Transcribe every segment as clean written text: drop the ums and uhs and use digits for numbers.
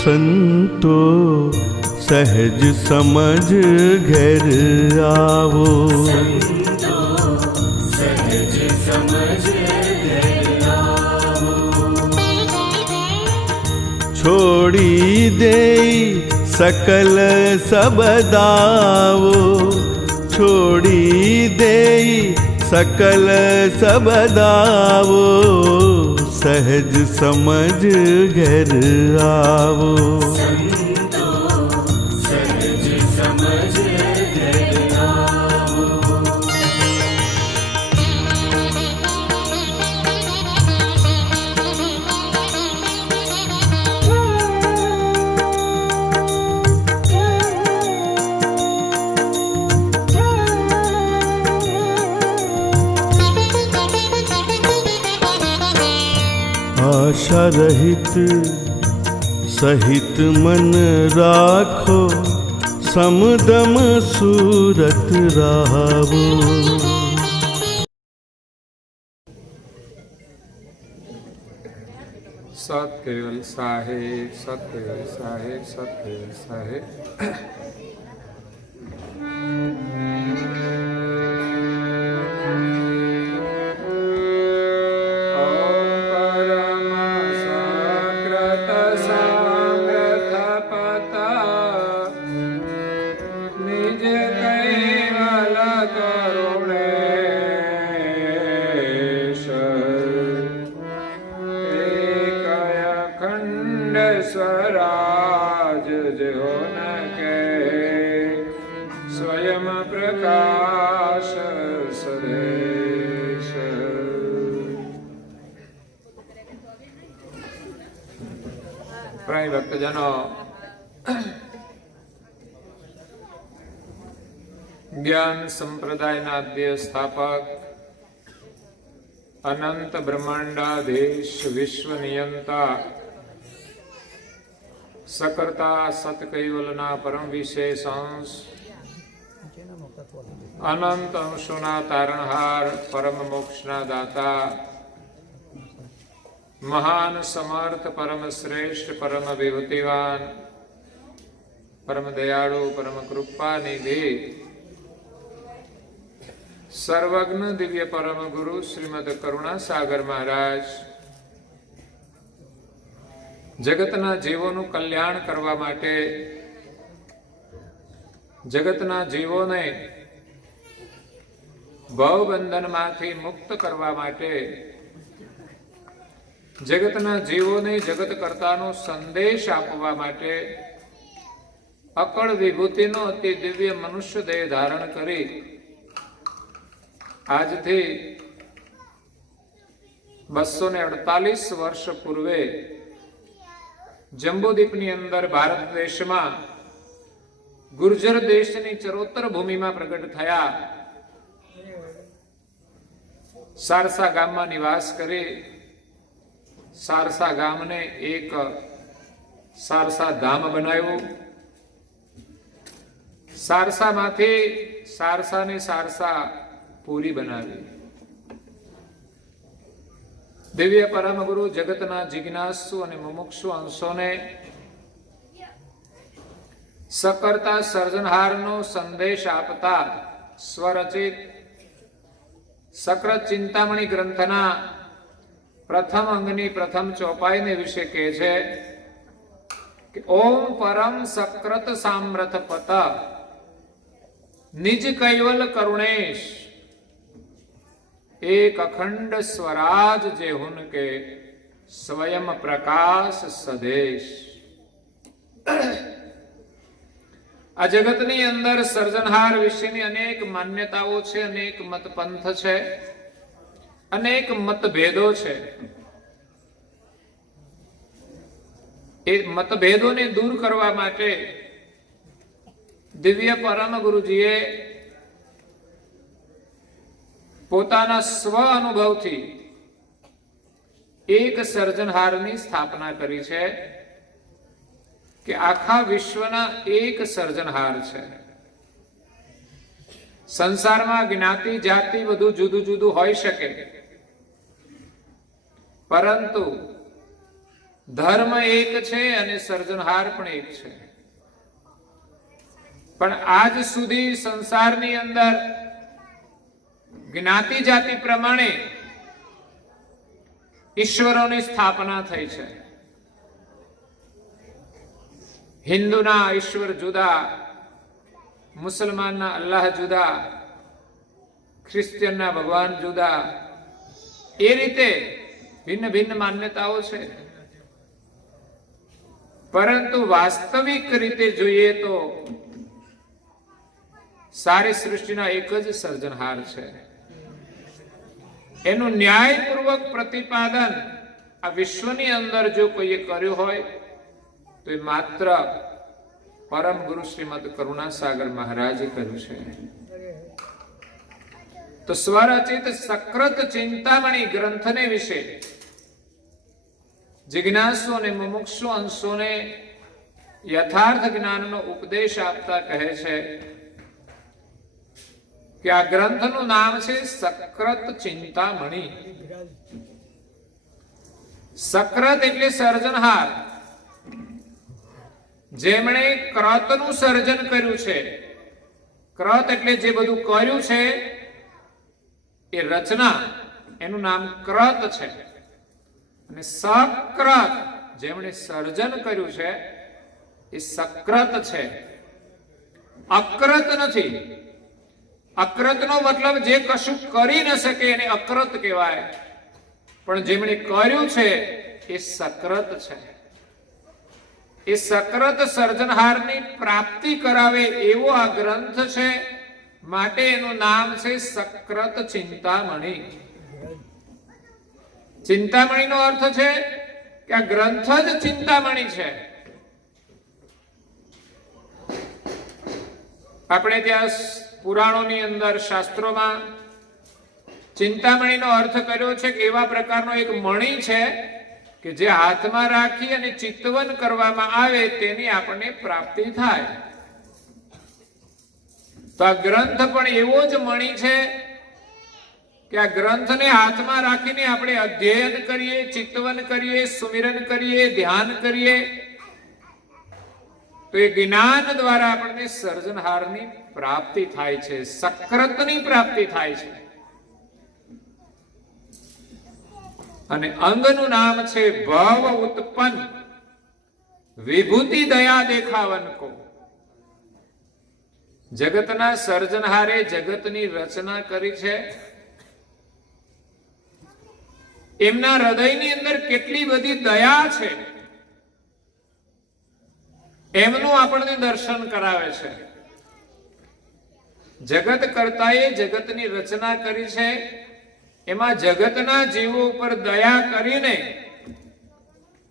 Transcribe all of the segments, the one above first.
संतो सहज समझ घर आवो। सहज समझ घर आवो। छोड़ी दे सकल सब दावो। छोड़ी दे सकल सब दावो। सहज समझ घर आवो। संतो सहज समझ घर आवो। आशा रहित सहित मन राखो। समदम सूरत रावो। सत केवल साहेब, सत केवल साहेब, सत केवल साहेब। स्वराज जो न के स्वयं प्रकाश सदेश। प्रिय भक्तजनों, ज्ञान संप्रदायના આદ્ય સ્થાપક, અનંત બ્રહ્માંડાધીશ, વિશ્વ નિયંતા, सकर्ता सतकैवलना परम विशेष अंश, अनंत अंशोना तारणहार, परम मोक्षना दाता, महान समर्थ, परम श्रेष्ठ, परम विभूतिवान, परम दयाळु, परम कृपा निधि, सर्वज्ञ दिव्य परम गुरु श्रीमद करुणा सागर महाराज जगतना जीवोનું કલ્યાણ કરવા માટે, જગતના જીવોને ભવબંધનમાંથી મુક્ત કરવા માટે, જગતના જીવોને જગત કર્તાનો સંદેશ આપવા માટે અકળ વિભૂતિનો અતિ દિવ્ય મનુષ્ય દેહ ધારણ કરી આજથી 248 વર્ષ પૂર્વે જંબુદ્વીપની અંદર ભારત દેશમાં ગુર્જર દેશની ચરોતર ભૂમિમાં પ્રગટ થયા। સારસા ગામમાં નિવાસ કરી સારસા ગામને એક સારસા ધામ બનાવ્યું। સારસામાંથી સારસાને સારસા પૂરી બનાવી। દિવ્ય પરમ ગુરુ જગતના જિજ્ઞાસુ અને મુમુક્ષુ અંશોને સકર્તા સર્જનહારનો સંદેશ આપતા સ્વરચિત સક્રત ચિંતામણી ગ્રંથના પ્રથમ અંગની પ્રથમ ચોપાઈને વિશે કહે છે કે ઓમ પરમ સક્રત સામ્રત પત નિજ કૈવલ કરુણેશ एक अखंड स्वराज जे हुनके स्वयं प्रकाश सदेश। आ जगतनी अंदर सर्जनहार विषयनी अनेक मान्यताओं छे, अनेक मतपंथ छे, अनेक मतभेदो छे। ए मतभेदोने दूर करवा माटे दिव्य परम गुरुजीए પોતાના સ્વ અનુભવથી એક સર્જનહારની સ્થાપના કરી છે કે આખા વિશ્વના એક સર્જનહાર છે। સંસારમાં જ્ઞાતિ જાતિ બધું જુદું જુદું હોઈ શકે, પરંતુ ધર્મ એક છે અને સર્જનહાર પણ એક છે. પણ આજ સુધી સંસારની અંદર જ્ઞાતિ જાતિ પ્રમાણે ઈશ્વરોની સ્થાપના થઈ છે. હિન્દુના ઈશ્વર જુદા, મુસલમાનના અલ્લાહ જુદા, ખ્રિસ્તિયનના ભગવાન જુદા, એ રીતે ભિન્ન ભિન્ન માન્યતાઓ છે. પરંતુ વાસ્તવિક રીતે જોઈએ તો સારી સૃષ્ટિના એક જ સર્જનહાર છે. એનું ન્યાયપૂર્વક પ્રતિપાદન આ વિશ્વની અંદર જો કોઈએ કર્યું હોય તો એ માત્ર પરમ ગુરુ શ્રીમદ કરુણાસાગર મહારાજે કર્યું છે. તો સ્વરચિત સકૃત ચિંતામણી ગ્રંથને વિશે જિજ્ઞાસુ અને મુમુક્ષુ અંશોને યથાર્થ જ્ઞાનનો ઉપદેશ આપતા કહે છે કે આ ગ્રંથનું નામ છે સકૃત ચિંતામણી. સકૃત એટલે સર્જનહાર, જેમણે ક્રતનું સર્જન કર્યું છે. ક્રત એટલે જે બધું કર્યું છે એ રચના, એનું નામ ક્રત છે. અને સકૃત જેમણે સર્જન કર્યું છે એ સકૃત છે, અકૃત નથી. અકૃતનો મતલબ જે કશું કરી ન શકે એને અકૃત કહેવાય, પણ જેમણે કર્યું છે એ સકૃત છે. એ સકૃત સર્જનહારની પ્રાપ્તિ કરાવે એવો આ ગ્રંથ છે, માટે એનું નામ છે સકૃત ચિંતામણી. ચિંતામણીનો અર્થ છે કે આ ગ્રંથ જ ચિંતામણી છે. આપણે ત્યાં પુરાણોની અંદર, શાસ્ત્રોમાં ચિંતામણીનો અર્થ કર્યો છે કે એવા પ્રકારનો એક મણી છે કે જે હાથમાં રાખી અને ચિંતવન કરવામાં આવે તેની આપણને પ્રાપ્તિ થાય. તો આ ગ્રંથ પણ એવો જ મણી છે કે આ ગ્રંથને હાથમાં રાખીને આપણે અધ્યયન કરીએ, ચિંતવન કરીએ, સુમિરન કરીએ, ધ્યાન કરીએ તો એ જ્ઞાન દ્વારા આપણને સર્જનહારની પ્રાપ્તિ થાય છે, સકૃતની પ્રાપ્તિ થાય છે. અને અંગનું નામ છે ભવ ઉત્પન્ન વિભૂતિ દયા દેખાવન કો. જગતના સર્જનહારે જગતની રચના કરી છે. એમના હૃદયની અંદર કેટલી બધી દયા છે એમનું આપણને દર્શન કરાવે છે. જગત કર્તાએ જગતની રચના કરી છે, એમાં જગતના જીવો ઉપર દયા કરીને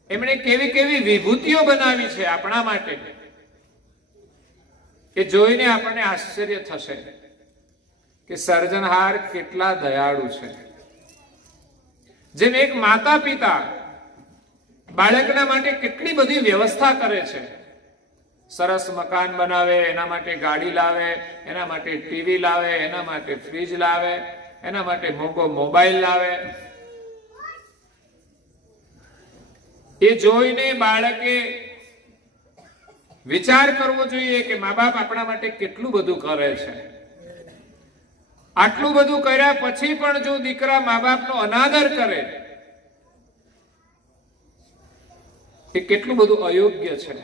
એમણે કેવી કેવી વિભૂતિઓ બનાવી છે આપણા માટે, કે જોઈને આપણને આશ્ચર્ય થશે કે સર્જનહાર કેટલા દયાળુ છે. જેમ એક માતા પિતા બાળકના માટે કેટલી બધી વ્યવસ્થા કરે છે, સરસ મકાન બનાવે, એના માટે ગાડી લાવે, એના માટે ટીવી લાવે, એના માટે ફ્રીજ લાવે, એના માટે મોંઘો મોબાઈલ લાવે. એ જોઈને બાળકે વિચાર કરવો જોઈએ કે મા બાપ આપણા માટે કેટલું બધું કરે છે. આટલું બધું કર્યા પછી પણ જો દીકરા મા બાપનો અનાદર કરે એ કેટલું બધું અયોગ્ય છે.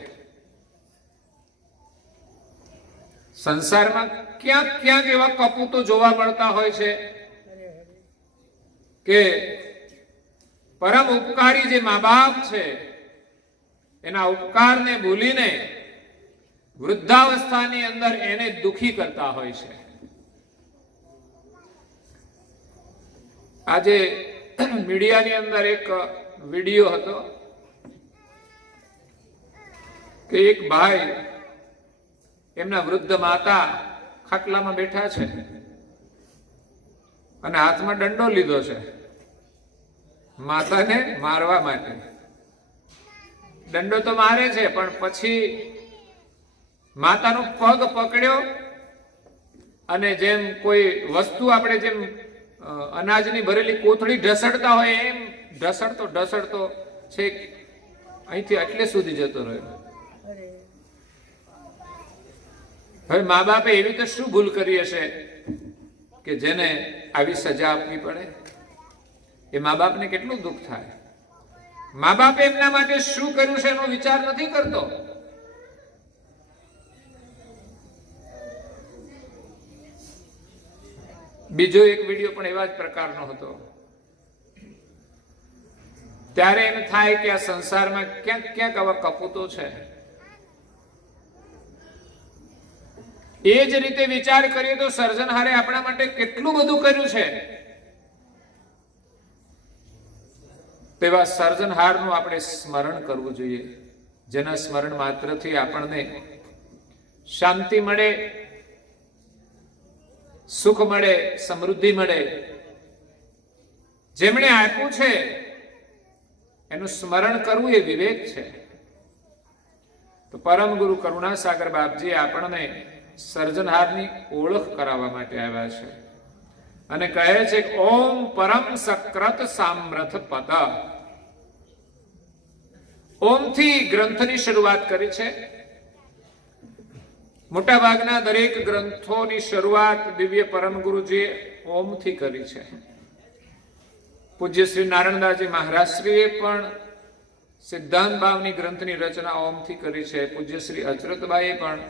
સંસારમાં ક્યાંક ક્યાંક એવા કપૂતો જોવા મળતા હોય છે કે પરમ ઉપકારી જે મા બાપ છે એના ઉપકારને ભૂલીને વૃદ્ધાવસ્થાની અંદર એને દુખી કરતા હોય છે. આજે મીડિયાની અંદર એક વિડીયો હતો કે એક ભાઈ, એમના વૃદ્ધ માતા ખાટલામાં બેઠા છે અને હાથમાં દંડો લીધો છે માતાને મારવા માટે. દંડો તો મારે છે પણ પછી માતાનો પગ પકડ્યો અને જેમ કોઈ વસ્તુ આપણે જેમ અનાજની ભરેલી કોથળી ઢસડતા હોય એમ ઢસડતો ઢસડતો છે અહીંથી એટલે સુધી જતો રહ્યો. હવે મા બાપે એવી તો શું ભૂલ કરી હશે કે જેને આવી સજા આપવી પડે? એ મા બાપને કેટલું દુઃખ થાય. મા બાપે એમના માટે શું કર્યું છે એનો વિચાર નથી કરતો. બીજો એક વિડીયો પણ એવા જ પ્રકારનો હતો. ત્યારે એમ થાય કે આ સંસારમાં ક્યાંક ક્યાંક આવા કપૂતો છે. એ જ રીતે વિચાર કરીએ તો સર્જનહારે આપણા માટે કેટલું બધું કર્યું છે. તેવા સર્જનહારનું આપણે સ્મરણ કરવું જોઈએ, જેના સ્મરણ માત્રથી આપણને શાંતિ મળે, સુખ મળે, સમૃદ્ધિ મળે. જેમણે આપ્યું છે એનું સ્મરણ કરવું એ વિવેક છે. તો પરમ ગુરુ કરુણાસાગર બાપજી આપણને સર્જનહારની ઓળખ કરાવવા માટે આવ્યા છે અને કહે છે કે ઓમ પરમ સક્રત સામ્રથ પદ. ઓમથી ગ્રંથની શરૂઆત કરી છે. મોટા ભાગના દરેક ગ્રંથોની શરૂઆત દિવ્ય પરમ ગુરુજીએ ઓમથી કરી છે. પૂજ્ય શ્રી નારાયણદાસજી મહારાજશ્રીએ પણ સિદ્ધાંત ભાવની ગ્રંથની રચના ઓમથી કરી છે. પૂજ્ય શ્રી અચરતબાઈએ પણ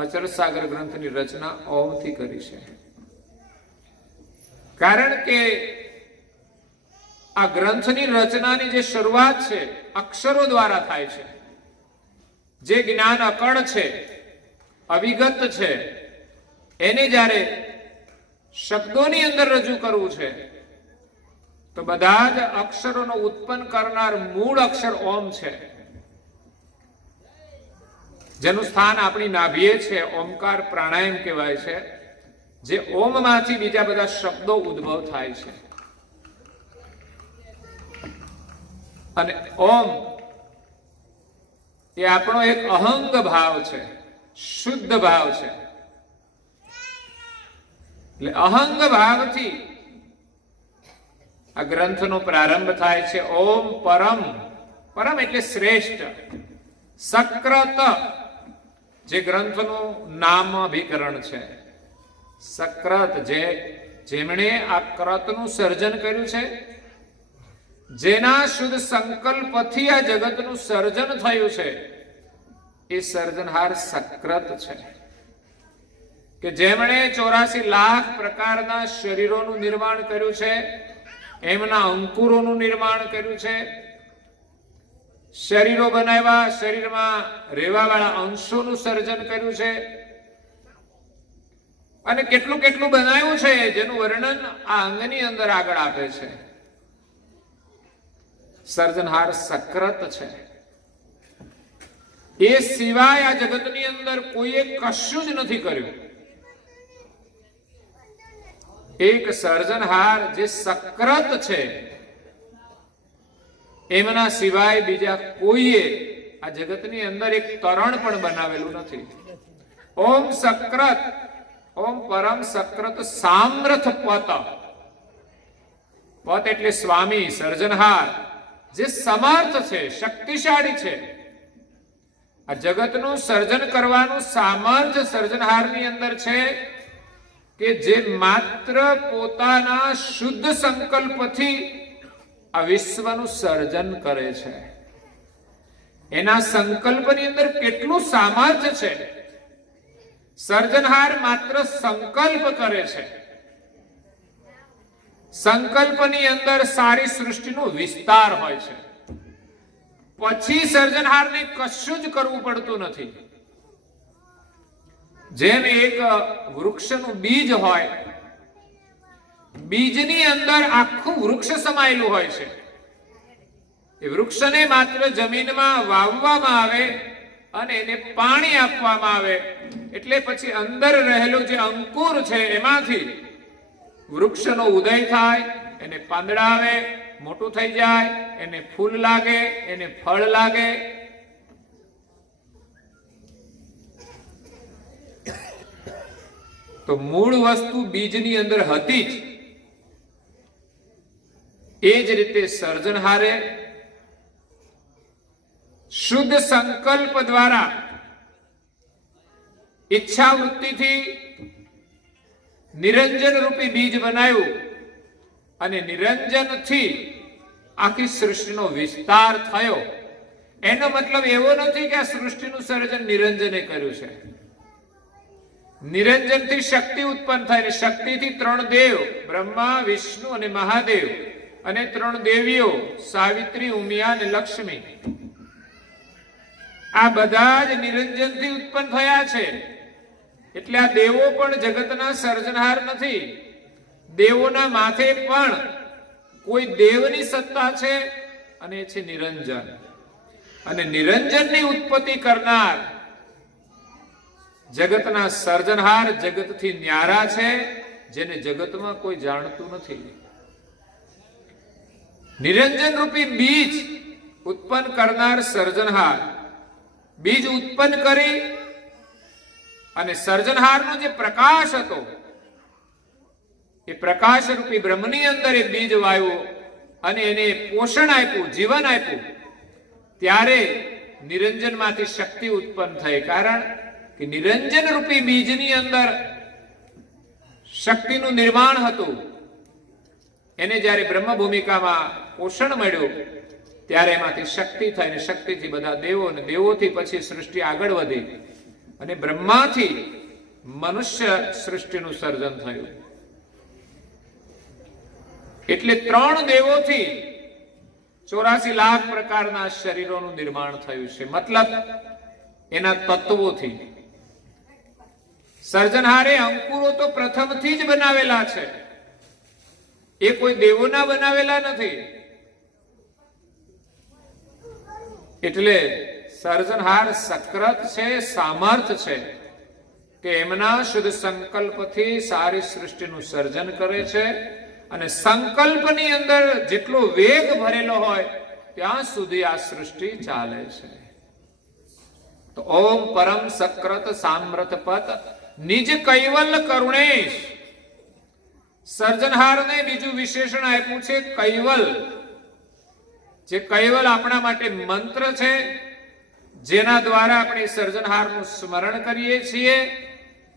અચરત સાગર ગ્રંથની રચના ઓમથી કરી છે. કારણ કે આ ગ્રંથની રચનાની જે શરૂઆત છે અક્ષરો દ્વારા થાય છે. જે જ્ઞાન અકળ છે, અવિગત છે, એને જ્યારે શબ્દોની અંદર રજૂ કરવું છે તો બધા જ અક્ષરોનો ઉત્પન્ન કરનાર મૂળ અક્ષર ઓમ છે, જેનું સ્થાન આપણી નાભીએ છે. ઓમકાર પ્રાણાયામ કહેવાય છે. જે ઓમમાંથી બીજા બધા શબ્દો ઉદ્ભવ થાય છે. અને ઓમ એ આપણો એક અહંગ ભાવ છે, શુદ્ધ ભાવ છે. એટલે અહંગ ભાવથી આ ગ્રંથનો પ્રારંભ થાય છે. ઓમ પરમ, પરમ એટલે શ્રેષ્ઠ. સક્રત જે ગ્રંથનું નામાભિકરણ છે. સક્રત જેમણે આ ક્રતનું સર્જન કર્યું છે, જેના શુદ્ધ સંકલ્પથી આ જગતનું સર્જન થયું છે, એ સર્જનહાર સક્રત છે. કે જેમણે 84 લાખ પ્રકારના શરીરોનું નિર્માણ કર્યું છે, એમના અંકુરોનું નિર્માણ કર્યું છે, શરીરો બનાવ્યા, શરીરમાં રહેવા વાળા અંશોનું સર્જન કર્યું છે, અને કેટલું કેટલું બનાવ્યું છે જેનું વર્ણન આ અંગની અંદર આગળ આપે છે. સર્જનહાર સક્રત છે. એ સિવાય આ જગતની અંદર કોઈએ કશું જ નથી કર્યું. એક સર્જનહાર જે સક્રત છે, એમના સિવાય બીજા કોઈએ આ જગતની અંદર એક તરણ પણ બનાવેલું નથી. ઓમ સક્રત, ઓમ પરમ સક્રત સામ્રથ પત. પત એટલે સ્વામી, સર્જનહાર જે સમર્થ છે, શક્તિશાળી છે. આ જગતનું સર્જન કરવાનું સામર્થ્ય સર્જનહારની અંદર છે, કે જે માત્ર પોતાના શુદ્ધ સંકલ્પથી આ વિશ્વનું સર્જન કરે છે. એના સંકલ્પની અંદર કેટલું સામર્થ્ય છે. સર્જનહાર માત્ર સંકલ્પ કરે છે. સંકલ્પની અંદર સારી સૃષ્ટિનો વિસ્તાર હોય છે. પછી સર્જનહારને કશું જ કરવું પડતું નથી. જેમ એક વૃક્ષનું બીજ હોય, બીજની અંદર આખું વૃક્ષ સમાયેલું હોય છે. એ વૃક્ષને માત્ર જમીનમાં વાવવામાં આવે અને એને પાણી આપવામાં આવે એટલે પછી અંદર રહેલું જે અંકુર છે એમાંથી વૃક્ષનો ઉદય થાય, એને પાંદડા આવે, મોટું થઈ જાય, એને ફૂલ લાગે, એને ફળ લાગે. તો મૂળ વસ્તુ બીજની અંદર હતી જ. એ જ રીતે સર્જનહારે શુદ્ધ સંકલ્પ દ્વારા ઈચ્છા વૃત્તિથી નિરંજન રૂપી બીજ બનાવ્યું અને નિરંજનથી આખી સૃષ્ટિનો વિસ્તાર થયો. એનો મતલબ એવો નથી કે આ સૃષ્ટિનું સર્જન નિરંજને કર્યું છે. નિરંજનથી શક્તિ ઉત્પન્ન થાય. શક્તિથી ત્રણ દેવ બ્રહ્મા, વિષ્ણુ અને મહાદેવ અને ત્રણ દેવીઓ સાવિત્રી, ઉમિયા અને લક્ષ્મી, આ બધા જ નિરંજનથી ઉત્પન્ન થયા છે. એટલે આ દેવો પણ જગતના સર્જનહાર નથી. દેવોના માથે પણ કોઈ દેવની સત્તા છે અને એ છે નિરંજન. અને નિરંજનની ઉત્પત્તિ કરનાર જગતના સર્જનહાર જગતથી ન્યારા છે, જેને જગતમાં કોઈ જાણતું નથી. નિરંજન રૂપી બીજ ઉત્પન્ન કરનાર સર્જનહાર બીજ ઉત્પન્ન કરી અને સર્જનહારનો જે પ્રકાશ હતો એ પ્રકાશ રૂપી બ્રહ્મની અંદર એ બીજ વાવ્યું અને એને પોષણ આપ્યું, જીવન આપ્યું. ત્યારે નિરંજનમાંથી શક્તિ ઉત્પન્ન થઈ. કારણ કે નિરંજન રૂપી બીજની અંદર શક્તિનું નિર્માણ હતું. એને જ્યારે બ્રહ્મ ભૂમિકામાં પોષણ મળ્યું ત્યારે એમાંથી શક્તિ થઈ અને શક્તિથી બધા દેવો અને દેવોથી પછી સૃષ્ટિ આગળ વધી અને બ્રહ્માથી મનુષ્ય સૃષ્ટિનું સર્જન થયું. એટલે ત્રણ દેવોથી 84 લાખ પ્રકારના શરીરોનું નિર્માણ થયું છે. મતલબ એના તત્વોથી. સર્જનહારે અંકુરો તો પ્રથમથી જ બનાવેલા છે, એ કોઈ દેવોના બનાવેલા નથી. એટલે સર્જનહાર સક્રત છે, સામર્થ છે કે એમના શુદ્ધ સંકલ્પથી સારી સૃષ્ટિનું સર્જન કરે છે. અને સંકલ્પની અંદર જેટલો વેગ ભરેલો હોય ત્યાં સુધી આ સૃષ્ટિ ચાલે છે. તો ઓમ પરમ સક્રત સામ્રત પત નિજ કૈવલ કરુણેશ. સર્જનહારને બીજું વિશેષણ આપ્યું છે કૈવલ. જે કૈવલ આપણા માટે મંત્ર છે, જેના દ્વારા આપણે સર્જનહારનું સ્મરણ કરીએ છીએ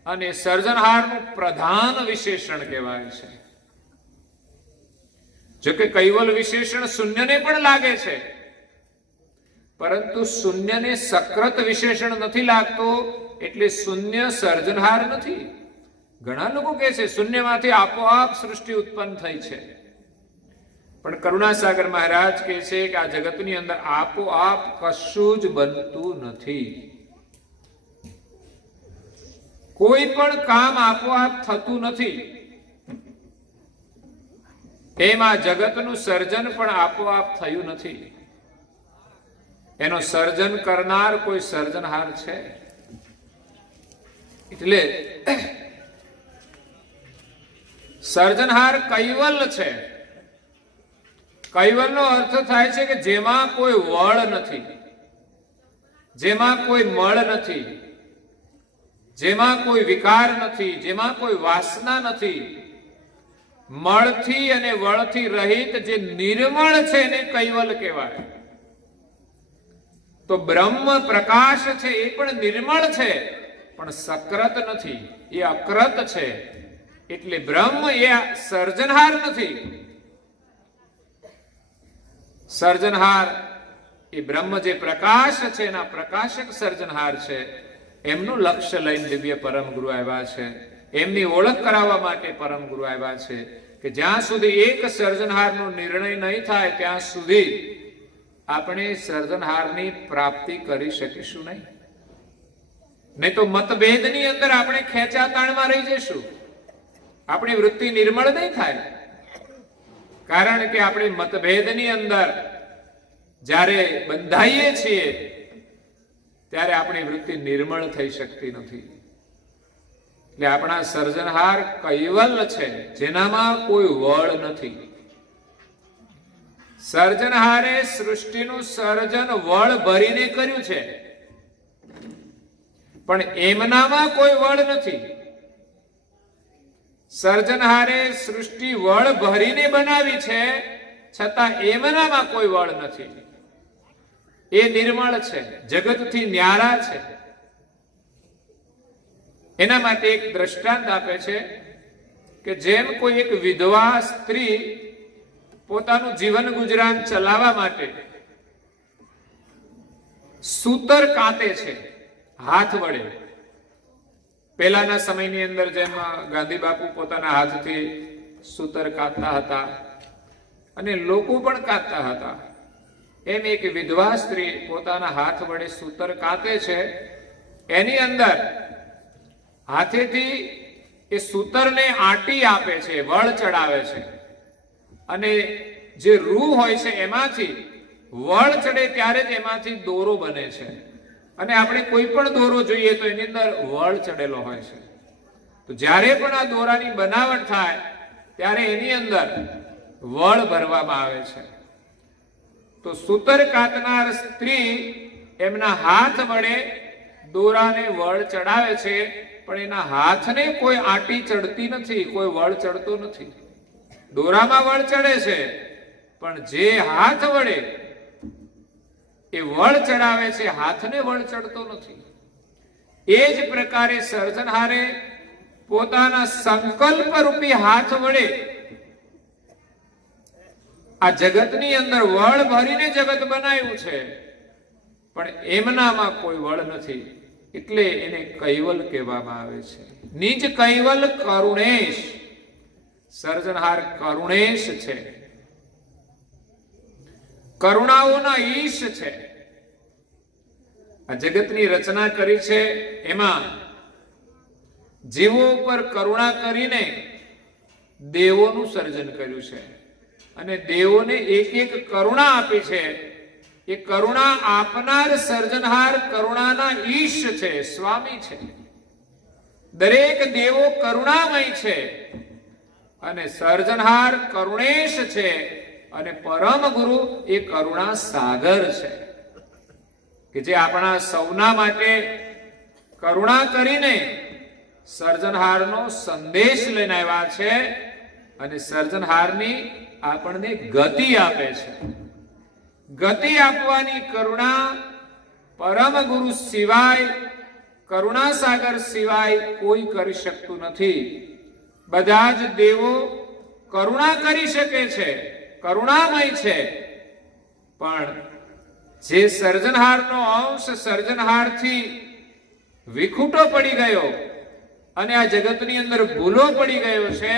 અને સર્જનહારનું પ્રધાન વિશેષણ કહેવાય છે. જો કે કૈવલ વિશેષણ શૂન્યને પણ લાગે છે, પરંતુ શૂન્યને સક્રત વિશેષણ નથી લાગતો, એટલે શૂન્ય સર્જનહાર નથી. ઘણા લોકો કહે છે શૂન્યમાંથી આપોઆપ સૃષ્ટિ ઉત્પન્ન થઈ છે, પણ કરુણાસાગર મહારાજ કહે છે કે આ જગતની અંદર આપોઆપ કશું જ બનતું નથી. કોઈ પણ કામ આપોઆપ થતું નથી. એમાં જગતનું સર્જન પણ આપોઆપ થયું નથી. એનો સર્જન કરનાર કોઈ સર્જનહાર છે. એટલે સર્જનહાર કૈવલ છે. કૈવલનો અર્થ થાય છે કે જેમાં કોઈ વળ નથી, જેમાં કોઈ મળ નથી, જેમાં કોઈ વિકાર નથી, જેમાં કોઈ વાસના નથી. મળથી અને વળથી રહિત જે નિર્મળ છે એને કૈવલ કહેવાય. તો બ્રહ્મ પ્રકાશ છે એ પણ નિર્મળ છે, પણ સક્રત નથી, એ અકૃત છે. એટલે બ્રહ્મ એ સર્જનહાર નથી. સર્જનહાર એ બ્રહ્મ જે પ્રકાશ છે એના પ્રકાશક સર્જનહાર છે. એમનું લક્ષ્ય લઈને દિવ્ય પરમ ગુરુ આવ્યા છે. એમની ઓળખ કરાવવા માટે પરમ ગુરુ આવ્યા છે કે જ્યાં સુધી એક સર્જનહારનો નિર્ણય નહીં થાય ત્યાં સુધી આપણે સર્જનહારની પ્રાપ્તિ કરી શકીશું નહીં. નહીં તો મતભેદની અંદર આપણે ખેંચાતાણમાં રહી જઈશું. આપણી વૃત્તિ નિર્મળ નહીં થાય. કારણ કે આપણે મતભેદની અંદર જ્યારે બંધાઈએ છીએ ત્યારે આપણી વૃત્તિ નિર્મળ થઈ શકતી નથી. એટલે આપણા સર્જનહાર કૈવલ છે, જેનામાં કોઈ વળ નથી. સર્જનહારે સૃષ્ટિનું સર્જન વળ ભરીને કર્યું છે, પણ એમનામાં કોઈ વળ નથી. સર્જનહારે સૃષ્ટિ વળ ભરીને બનાવી છે, છતાં એમનામાં કોઈ વળ નથી. એ નિર્મળ છે, જગતથી ન્યારા છે. એના માટે એક દ્રષ્ટાંત આપે છે કે જેમ કોઈ એક વિધવા સ્ત્રી પોતાનું જીવન ગુજરાન ચલાવવા માટે સૂતર કાતે છે હાથ વડે. પહેલાના સમયની અંદર જેમ ગાંધી બાપુ પોતાના હાથથી સૂતર કાતતા હતા અને લોકો પણ કાતતા હતા, એમ એક વિધવા સ્ત્રી પોતાના હાથ વડે સૂતર કાતે છે. એની અંદર હાથેથી એ સૂતરને આટી આપે છે, વળ ચડાવે છે, અને જે રૂ હોય છે એમાંથી વળ ચડે ત્યારે જ એમાંથી દોરો બને છે. અને આપણે કોઈ પણ દોરો જોઈએ તો એની અંદર વળ ચડેલો હોય છે. તો જ્યારે પણ આ દોરાની બનાવટ થાય ત્યારે એની અંદર વળ ભરવામાં આવે છે. તો સૂતર કાતનાર સ્ત્રી એમના હાથ વડે દોરાને વળ ચડાવે છે, પણ એના હાથને કોઈ આટી ચડતી નથી, કોઈ વળ ચડતો નથી. દોરામાં વળ ચડે છે, પણ જે હાથ વડે એ વળ ચડાવે છે, હાથને વળ ચડતો નથી. એ જ પ્રકારે સર્જનહારે પોતાના સંકલ્પ રૂપી હાથ વડે આ જગતની અંદર વળ ભરીને જગત બનાવ્યું છે, પણ એમનામાં કોઈ વળ નથી. એટલે એને કૈવલ કહેવામાં આવે છે. નિજ કૈવલ કરુણેશ. સર્જનહાર કરુણેશ છે, કરુણાઓના ઈશ છે. આ જગતની રચના કરી છે, એમાં જીવો ઉપર કરુણા કરીને દેવોનું સર્જન કર્યું છે, અને દેવોને એક એક કરુણા આપી છે. એ કરુણા આપનાર સર્જનહાર કરુણાના ઈશ છે, સ્વામી છે. દરેક દેવો કરુણામય છે, અને સર્જનહાર કરુણેશ છે, અને પરમ ગુરુ એ કરુણા સાગર છે, કે જે આપણા સૌના માટે કરુણા કરીને સર્જનહારનો સંદેશ લઈને આવ્યા છે, અને સર્જનહારની આપણને ગતિ આપે છે. ગતિ આપવાની કરુણા પરમ ગુરુ સિવાય, કરુણા સાગર સિવાય કોઈ કરી શકતું નથી. બધા જ દેવો કરુણા કરી શકે છે, કરુણામય છે, પણ જે સર્જનહારનો અંશ સર્જનહારથી વિખૂટો પડી ગયો અને આ જગતની અંદર ભૂલો પડી ગયો છે,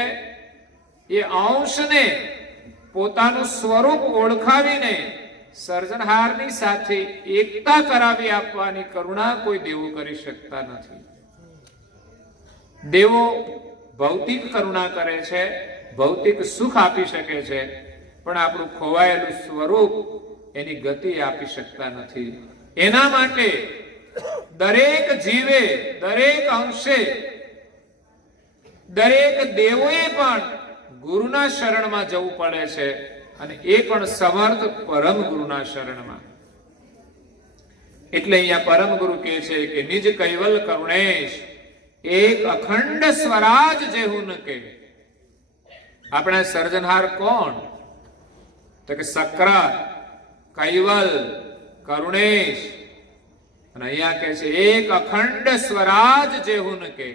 એ અંશને પોતાનું સ્વરૂપ ઓળખાવીને સર્જનહારની સાથે એકતા કરાવી આપવાની કરુણા કોઈ દેવો કરી શકતા નથી. દેવો ભૌતિક કરુણા કરે છે, ભૌતિક સુખ આપી શકે છે, પણ આપણું ખોવાયેલું સ્વરૂપ એની ગતિ આપી શકતા નથી. એના માટે દરેક જીવે, દરેક અંશે, દરેક દેવોએ પણ ગુરુના શરણમાં જવું પડે છે, અને એ પણ સમર્થ પરમ ગુરુના શરણમાં. એટલે અહીંયા પરમ ગુરુ કહે છે કે નિજ કૈવલ કરુણેશ, એક અખંડ સ્વરાજ જેવું ન કે. આપણા સર્જનહાર કોણ? તો કે સક્ર, કૈવલ, કરુણેશ. અને અહીંયા કહે છે એક અખંડ સ્વરાજ જેવું ન કે.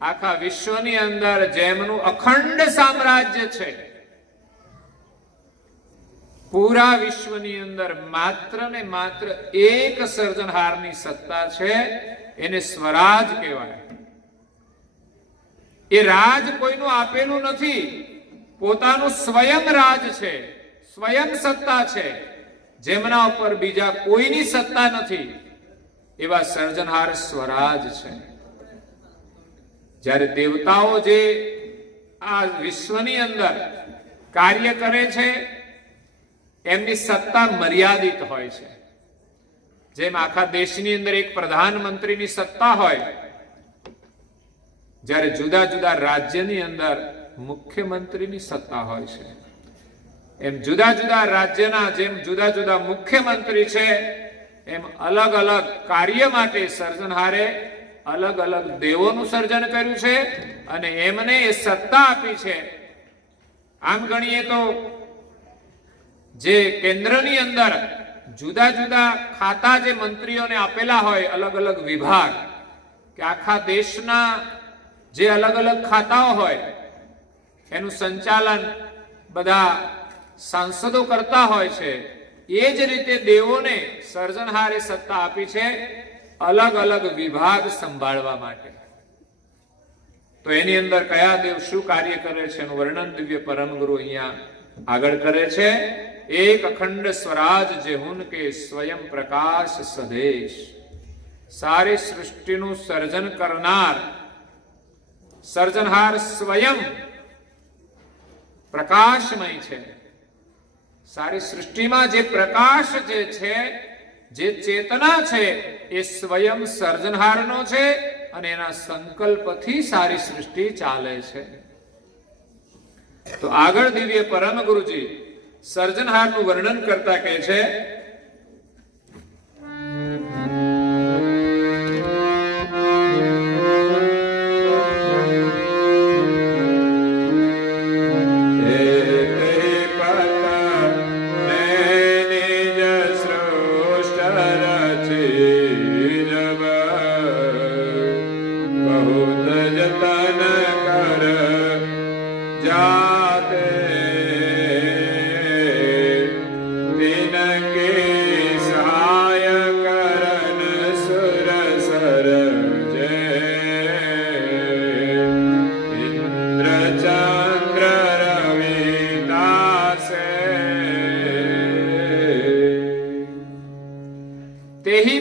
આખા વિશ્વની અંદર જેમનું અખંડ સામ્રાજ્ય છે, પૂરા વિશ્વની અંદર માત્ર ને માત્ર એક સર્જનહારની સત્તા છે, એને સ્વરાજ કહેવાય. એ રાજ કોઈનું આપેલું નથી, પોતાનું સ્વયં રાજ છે, સ્વયં સત્તા છે, જેમના ઉપર બીજા કોઈની સત્તા નથી. એવા સર્જનહાર સ્વરાજ છે. જ્યારે દેવતાઓ જે આ વિશ્વની અંદર કાર્ય કરે છે, એમની સત્તા મર્યાદિત હોય છે. જેમ આખા દેશની અંદર એક પ્રધાનમંત્રીની સત્તા હોય, જ્યારે જુદા જુદા રાજ્યની અંદર મુખ્યમંત્રીની સત્તા હોય છે, એમ જુદા જુદા રાજ્યના જેમ જુદા જુદા મુખ્યમંત્રી છે, એમ અલગ અલગ કાર્ય માટે સર્જનહારે અલગ અલગ દેવોનું સર્જન કર્યું છે, અને એમને એ સત્તા આપી છે. આમ ગણીએ તો જે કેન્દ્રની અંદર જુદા જુદા ખાતા જે મંત્રીઓને આપેલા હોય, અલગ અલગ વિભાગ, કે આખા દેશના જે અલગ અલગ ખાતાઓ હોય એનું સંચાલન બધા સાંસદો કરતા હોય છે, એ જ રીતે દેવોને સર્જનહારે સત્તા આપી છે અલગ અલગ વિભાગ સંભાળવા માટે. તો એની અંદર કયા દેવ શું કાર્ય કરે છે એનું વર્ણન દિવ્ય પરમ ગુરુ અહીંયા આગળ કરે છે. એક અખંડ સ્વરાજ જેહુન કે સ્વયં પ્રકાશ સદેશ. સારી સૃષ્ટિનું સર્જન કરનાર સર્જનહાર સ્વયં પ્રકાશમય છે. સારી સૃષ્ટિમાં જે પ્રકાશ જે છે, જે ચેતના છે, એ સ્વયં સર્જનહારનો છે અને એના સંકલ્પથી સારી સૃષ્ટિ ચાલે છે. તો આગળ દિવ્ય પરમ ગુરુજી સર્જનહારનું વર્ણન કરતા કહે છે,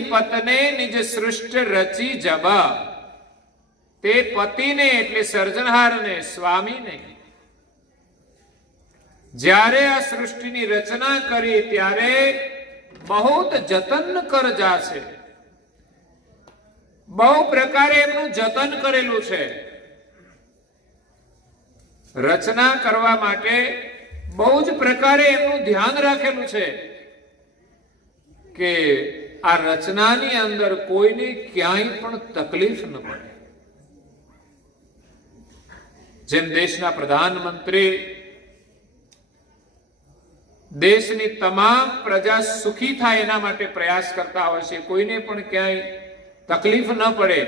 પતને નિજ સૃષ્ટિ રચી જબ. તે પતિને એટલે સર્જનહારને, સ્વામીને જ્યારે આ સૃષ્ટિની રચના કરી ત્યારે બહુત જતન કર જાશે. બહુ પ્રકારે એમનું જતન કરેલું છે. રચના કરવા માટે બહુ જ પ્રકારે એમનું ધ્યાન રાખેલું છે કે આ રચનાની અંદર કોઈને ક્યાંય પણ તકલીફ ન પડે. જેમ દેશના પ્રધાનમંત્રી દેશની તમામ પ્રજા સુખી થાય એના માટે પ્રયાસ કરતા હોય છે, કોઈને પણ ક્યાંય તકલીફ ન પડે,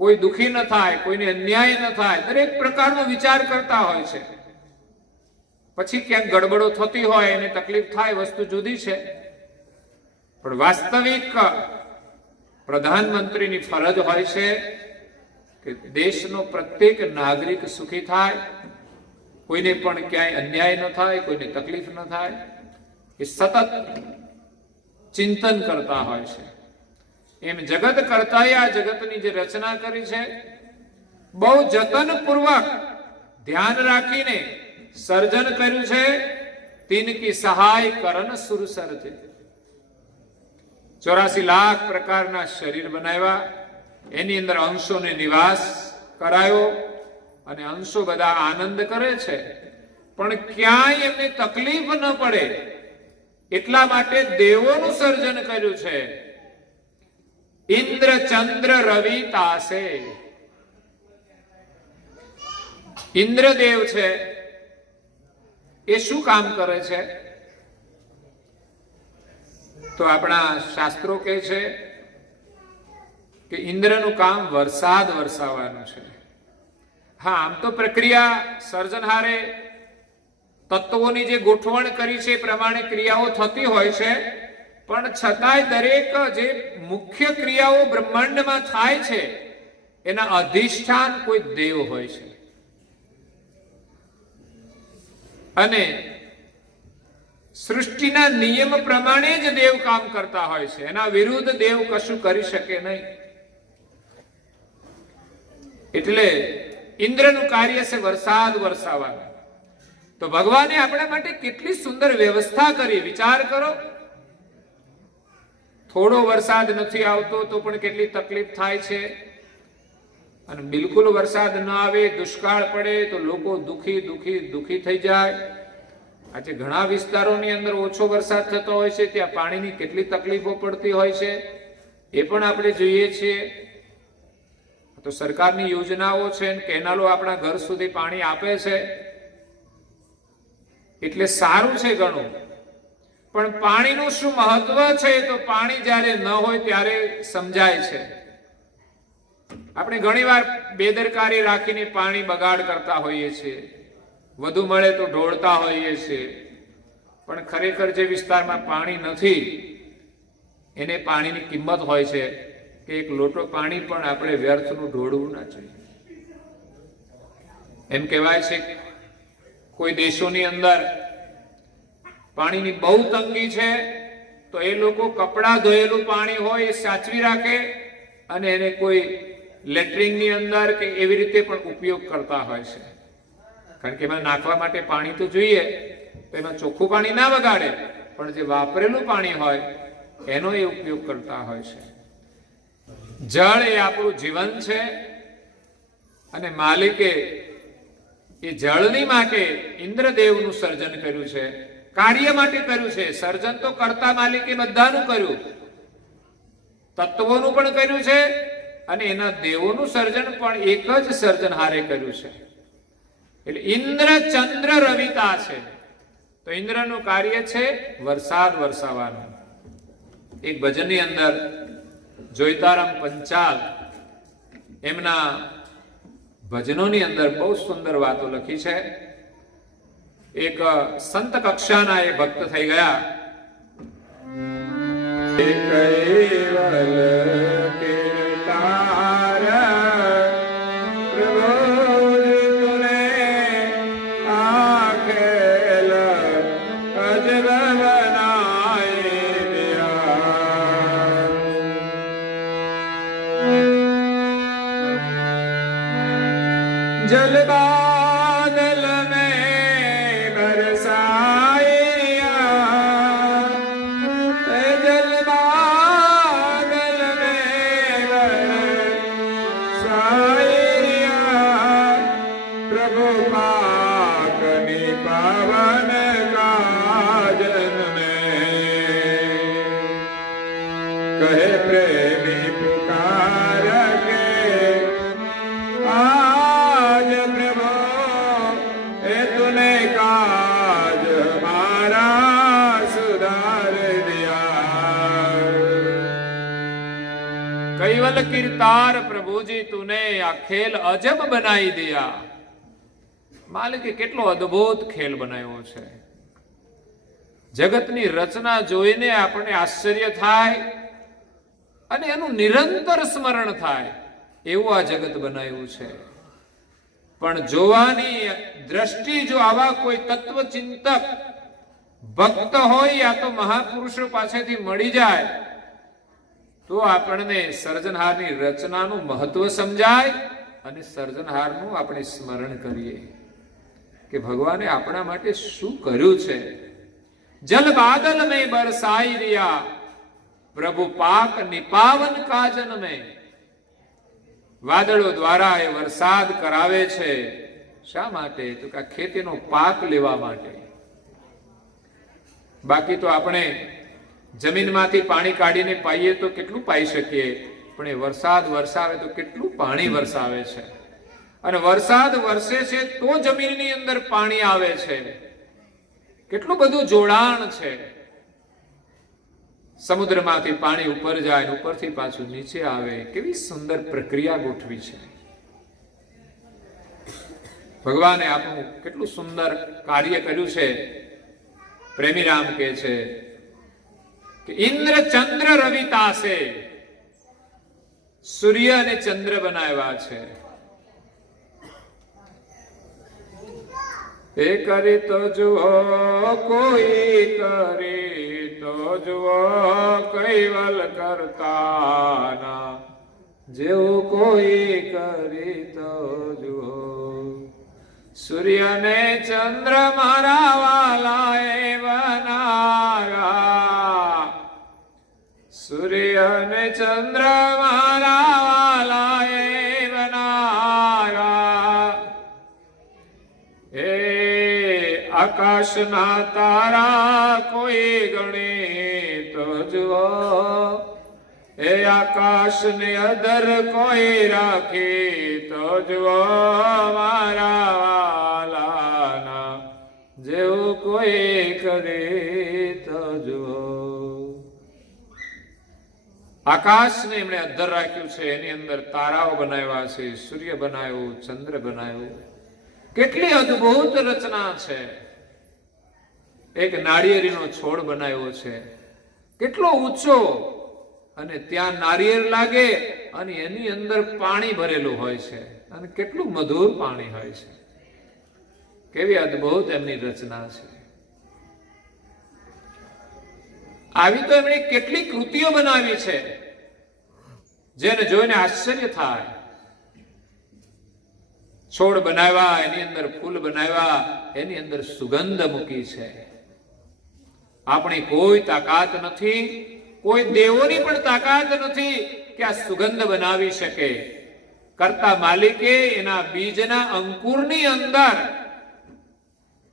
કોઈ દુખી ન થાય, કોઈને અન્યાય ન થાય, દરેક પ્રકારનો વિચાર કરતા હોય છે. પછી ક્યાંક ગડબડો થતી હોય, એને તકલીફ થાય, વસ્તુ જુદી છે. પણ વાસ્તવિક પ્રધાનમંત્રીની ફરજ હોય છે કે દેશનો પ્રત્યેક નાગરિક સુખી થાય, કોઈને પણ ક્યાંય અન્યાય ન થાય, કોઈને તકલીફ ન થાય. એ સતત ચિંતન કરતા હોય છે. એમ જગત કરતાએ આ જગતની જે રચના કરી છે બહુ જતનપૂર્વક ધ્યાન રાખીને સર્જન કર્યું છે. તિનકી સહાય કરન સુર સર્જે. 84 લાખ પ્રકારના શરીર બનાવ્યા, એની અંદર અંશોને નિવાસ કરાયો અને અંશો બધા આનંદ કરે છે, પણ ક્યાંય એમને તકલીફ ન પડે એટલા માટે દેવોનું સર્જન કર્યું છે. ઇન્દ્ર ચંદ્ર રવિ તાસે. ઇન્દ્રદેવ છે એ શું કામ કરે છે? તો આપણા શાસ્ત્રો કહે છે કે ઇન્દ્રનું કામ વરસાદ વરસાવવાનું છે. હા, આમ તો પ્રક્રિયા સર્જનહારે તત્વોની જે ગોઠવણ કરી છે એ પ્રમાણે ક્રિયાઓ થતી હોય છે, પણ છતાંય દરેક જે મુખ્ય ક્રિયાઓ બ્રહ્માંડમાં થાય છે એના અધિષ્ઠાન કોઈ દેવ હોય છે. અને સૃષ્ટિના નિયમ પ્રમાણે જ દેવ કામ કરતા હોય છે, એના વિરુદ્ધ દેવ કશું કરી શકે નહીં. એટલે ઇન્દ્રનું કાર્ય છે વરસાદ વરસાવવાનું. તો ભગવાને આપણા માટે કેટલી સુંદર વ્યવસ્થા કરી, વિચાર કરો. થોડો વરસાદ નથી આવતો તો પણ કેટલી તકલીફ થાય છે, અને બિલકુલ વરસાદ ન આવે, દુષ્કાળ પડે તો લોકો દુખી દુખી દુખી થઈ જાય. આજે ઘણા વિસ્તારોની અંદર ઓછો વરસાદ થતો હોય છે, ત્યાં પાણીની કેટલી તકલીફો પડતી હોય છે એ પણ આપણે જોઈએ છીએ. તો સરકારની યોજનાઓ છે, કેનાલો આપણા ઘર સુધી પાણી આપે છે, એટલે સારું છે ઘણું. પણ પાણીનું શું મહત્વ છે તો પાણી જ્યારે ન હોય ત્યારે સમજાય છે. આપણે ઘણીવાર બેદરકારી રાખીને પાણી બગાડ કરતા હોઈએ છીએ, વધુ મળે તો ઢોળતા હોઈએ છીએ, પણ ખરેખર જે વિસ્તારમાં પાણી નથી એને પાણીની કિંમત હોય છે કે એક લોટો પાણી પણ આપણે વ્યર્થનું ઢોળવું ના જોઈએ. એમ કહેવાય છે કોઈ દેશોની અંદર પાણીની બહુ તંગી છે તો એ લોકો કપડાં ધોયેલું પાણી હોય એ સાચવી રાખે અને એને કોઈ લેટ્રિનની અંદર કે એવી રીતે પણ ઉપયોગ કરતા હોય છે. કારણ કે એમાં નાખવા માટે પાણી તો જોઈએ, તો એમાં ચોખ્ખું પાણી ના વગાડે, પણ જે વાપરેલું પાણી હોય એનો એ ઉપયોગ કરતા હોય છે. જળ એ આપણું જીવન છે અને માલિકે એ જળની માટે ઇન્દ્રદેવનું સર્જન કર્યું છે, કાર્ય માટે કર્યું છે. સર્જન તો કરતા માલિકે બધાનું કર્યું, તત્વોનું પણ કર્યું છે અને એના દેવોનું સર્જન પણ એક જ સર્જનહારે કર્યું છે. એટલે ઇન્દ્ર ચંદ્ર રવિતા છે. તો ઇન્દ્રનું કાર્ય છે વરસાદ વરસાવવાનું. એક ભજનની અંદર જોઈતારામ પંચાલ એમના ભજનોની અંદર બહુ સુંદર વાતો લખી છે. એક સંત કક્ષાના એ ભક્ત થઈ ગયા. जल बादल में बरसाया, जल बादल में बरसाया, प्रभु पाकनी पावन काजन में, कहे प्रेमी पुकार के कैवल कीर्तार प्रभु जी तूने आ खेल अजब बनाई दिया. માલિકે કેટલો અદ્ભુત ખેલ બનાવ્યો છે. જગતની રચના જોઈને આપણને આશ્ચર્ય થાય અને એનું નિરંતર સ્મરણ થાય એવું આ જગત બનાવ્યું છે. પણ જોવાની દ્રષ્ટિ જો આવા કોઈ તત્વચિંતક ભક્ત હોય યા તો મહાપુરુષો પાસેથી મળી જાય તો આપણને સર્જનહારની રચનાનું મહત્વ સમજાય અને સર્જનહારનું આપણે સ્મરણ કરીએ કે ભગવાને આપણા માટે શું કર્યું છે. જલ બાદલ મેં બરસાઈ રહ્યા, પ્રભુ પાક નિપાવન કાજન મેં. વાદળો દ્વારા એ વરસાદ કરાવે છે. શા માટે? તો કે ખેતીનો પાક લેવા માટે. બાકી તો આપણે જમીનમાંથી પાણી કાઢીને પાઈએ તો કેટલું પાઈ શકીએ, પણ એ વરસાદ વરસાવે તો કેટલું પાણી વરસાવે છે. અને વરસાદ વરસે છે તો જમીનની અંદર પાણી આવે છે. કેટલું બધું જોડાણ છે. સમુદ્રમાંથી પાણી ઉપર જાય, ઉપરથી પાછું નીચે આવે. કેવી સુંદર પ્રક્રિયા ગોઠવી છે. ભગવાને આપણું કેટલું સુંદર કાર્ય કર્યું છે. પ્રેમી રામ કહે છે કે ઇન્દ્ર ચંદ્ર રવિ તાસે, સૂર્ય અને ચંદ્ર બનાવ્યા છે. એ કરી તો જુઓ, કોઈ કરી તો જુઓ, કૈવલ કરતાના, જેવું કોઈ કરી તો જુઓ. સૂર્ય ને ચંદ્ર મારા વાલા એ બનાવ્યા, સૂર્ય ને ચંદ્ર મારા વાલા એ બનાવ્યા. એ આકાશના તારા કોઈ ગણી તો જુઓ, એ આકાશને અધર કોઈ રાખી તો જુઓ. મારા વાલાના જેવું કોઈ કરે તો જુઓ. આકાશને એમણે અધ્ધર રાખ્યું છે, એની અંદર તારાઓ બનાવ્યા છે, સૂર્ય બનાવ્યો, ચંદ્ર બનાવ્યો. કેટલી અદ્ભુત રચના છે. એક નાળિયેરીનો છોડ બનાવ્યો છે, કેટલો ઊંચો, અને ત્યાં નારિયેળ લાગે અને એની અંદર પાણી ભરેલું હોય છે, અને કેટલું મધુર પાણી હોય છે. કેવી અદ્ભુત એમની રચના છે. આવી તો એમણે કેટલી કૃતિઓ બનાવી છે જેને જોઈને આશ્ચર્ય થાય. છોડ બનાવ્યા, એની અંદર ફૂલ બનાવ્યા, એની અંદર સુગંધ મૂકી છે. આપણી કોઈ તાકાત નથી, કોઈ દેવોની પણ તાકાત નથી કે આ સુગંધ બનાવી શકે. કરતા માલિકે એના બીજના અંકુરની અંદર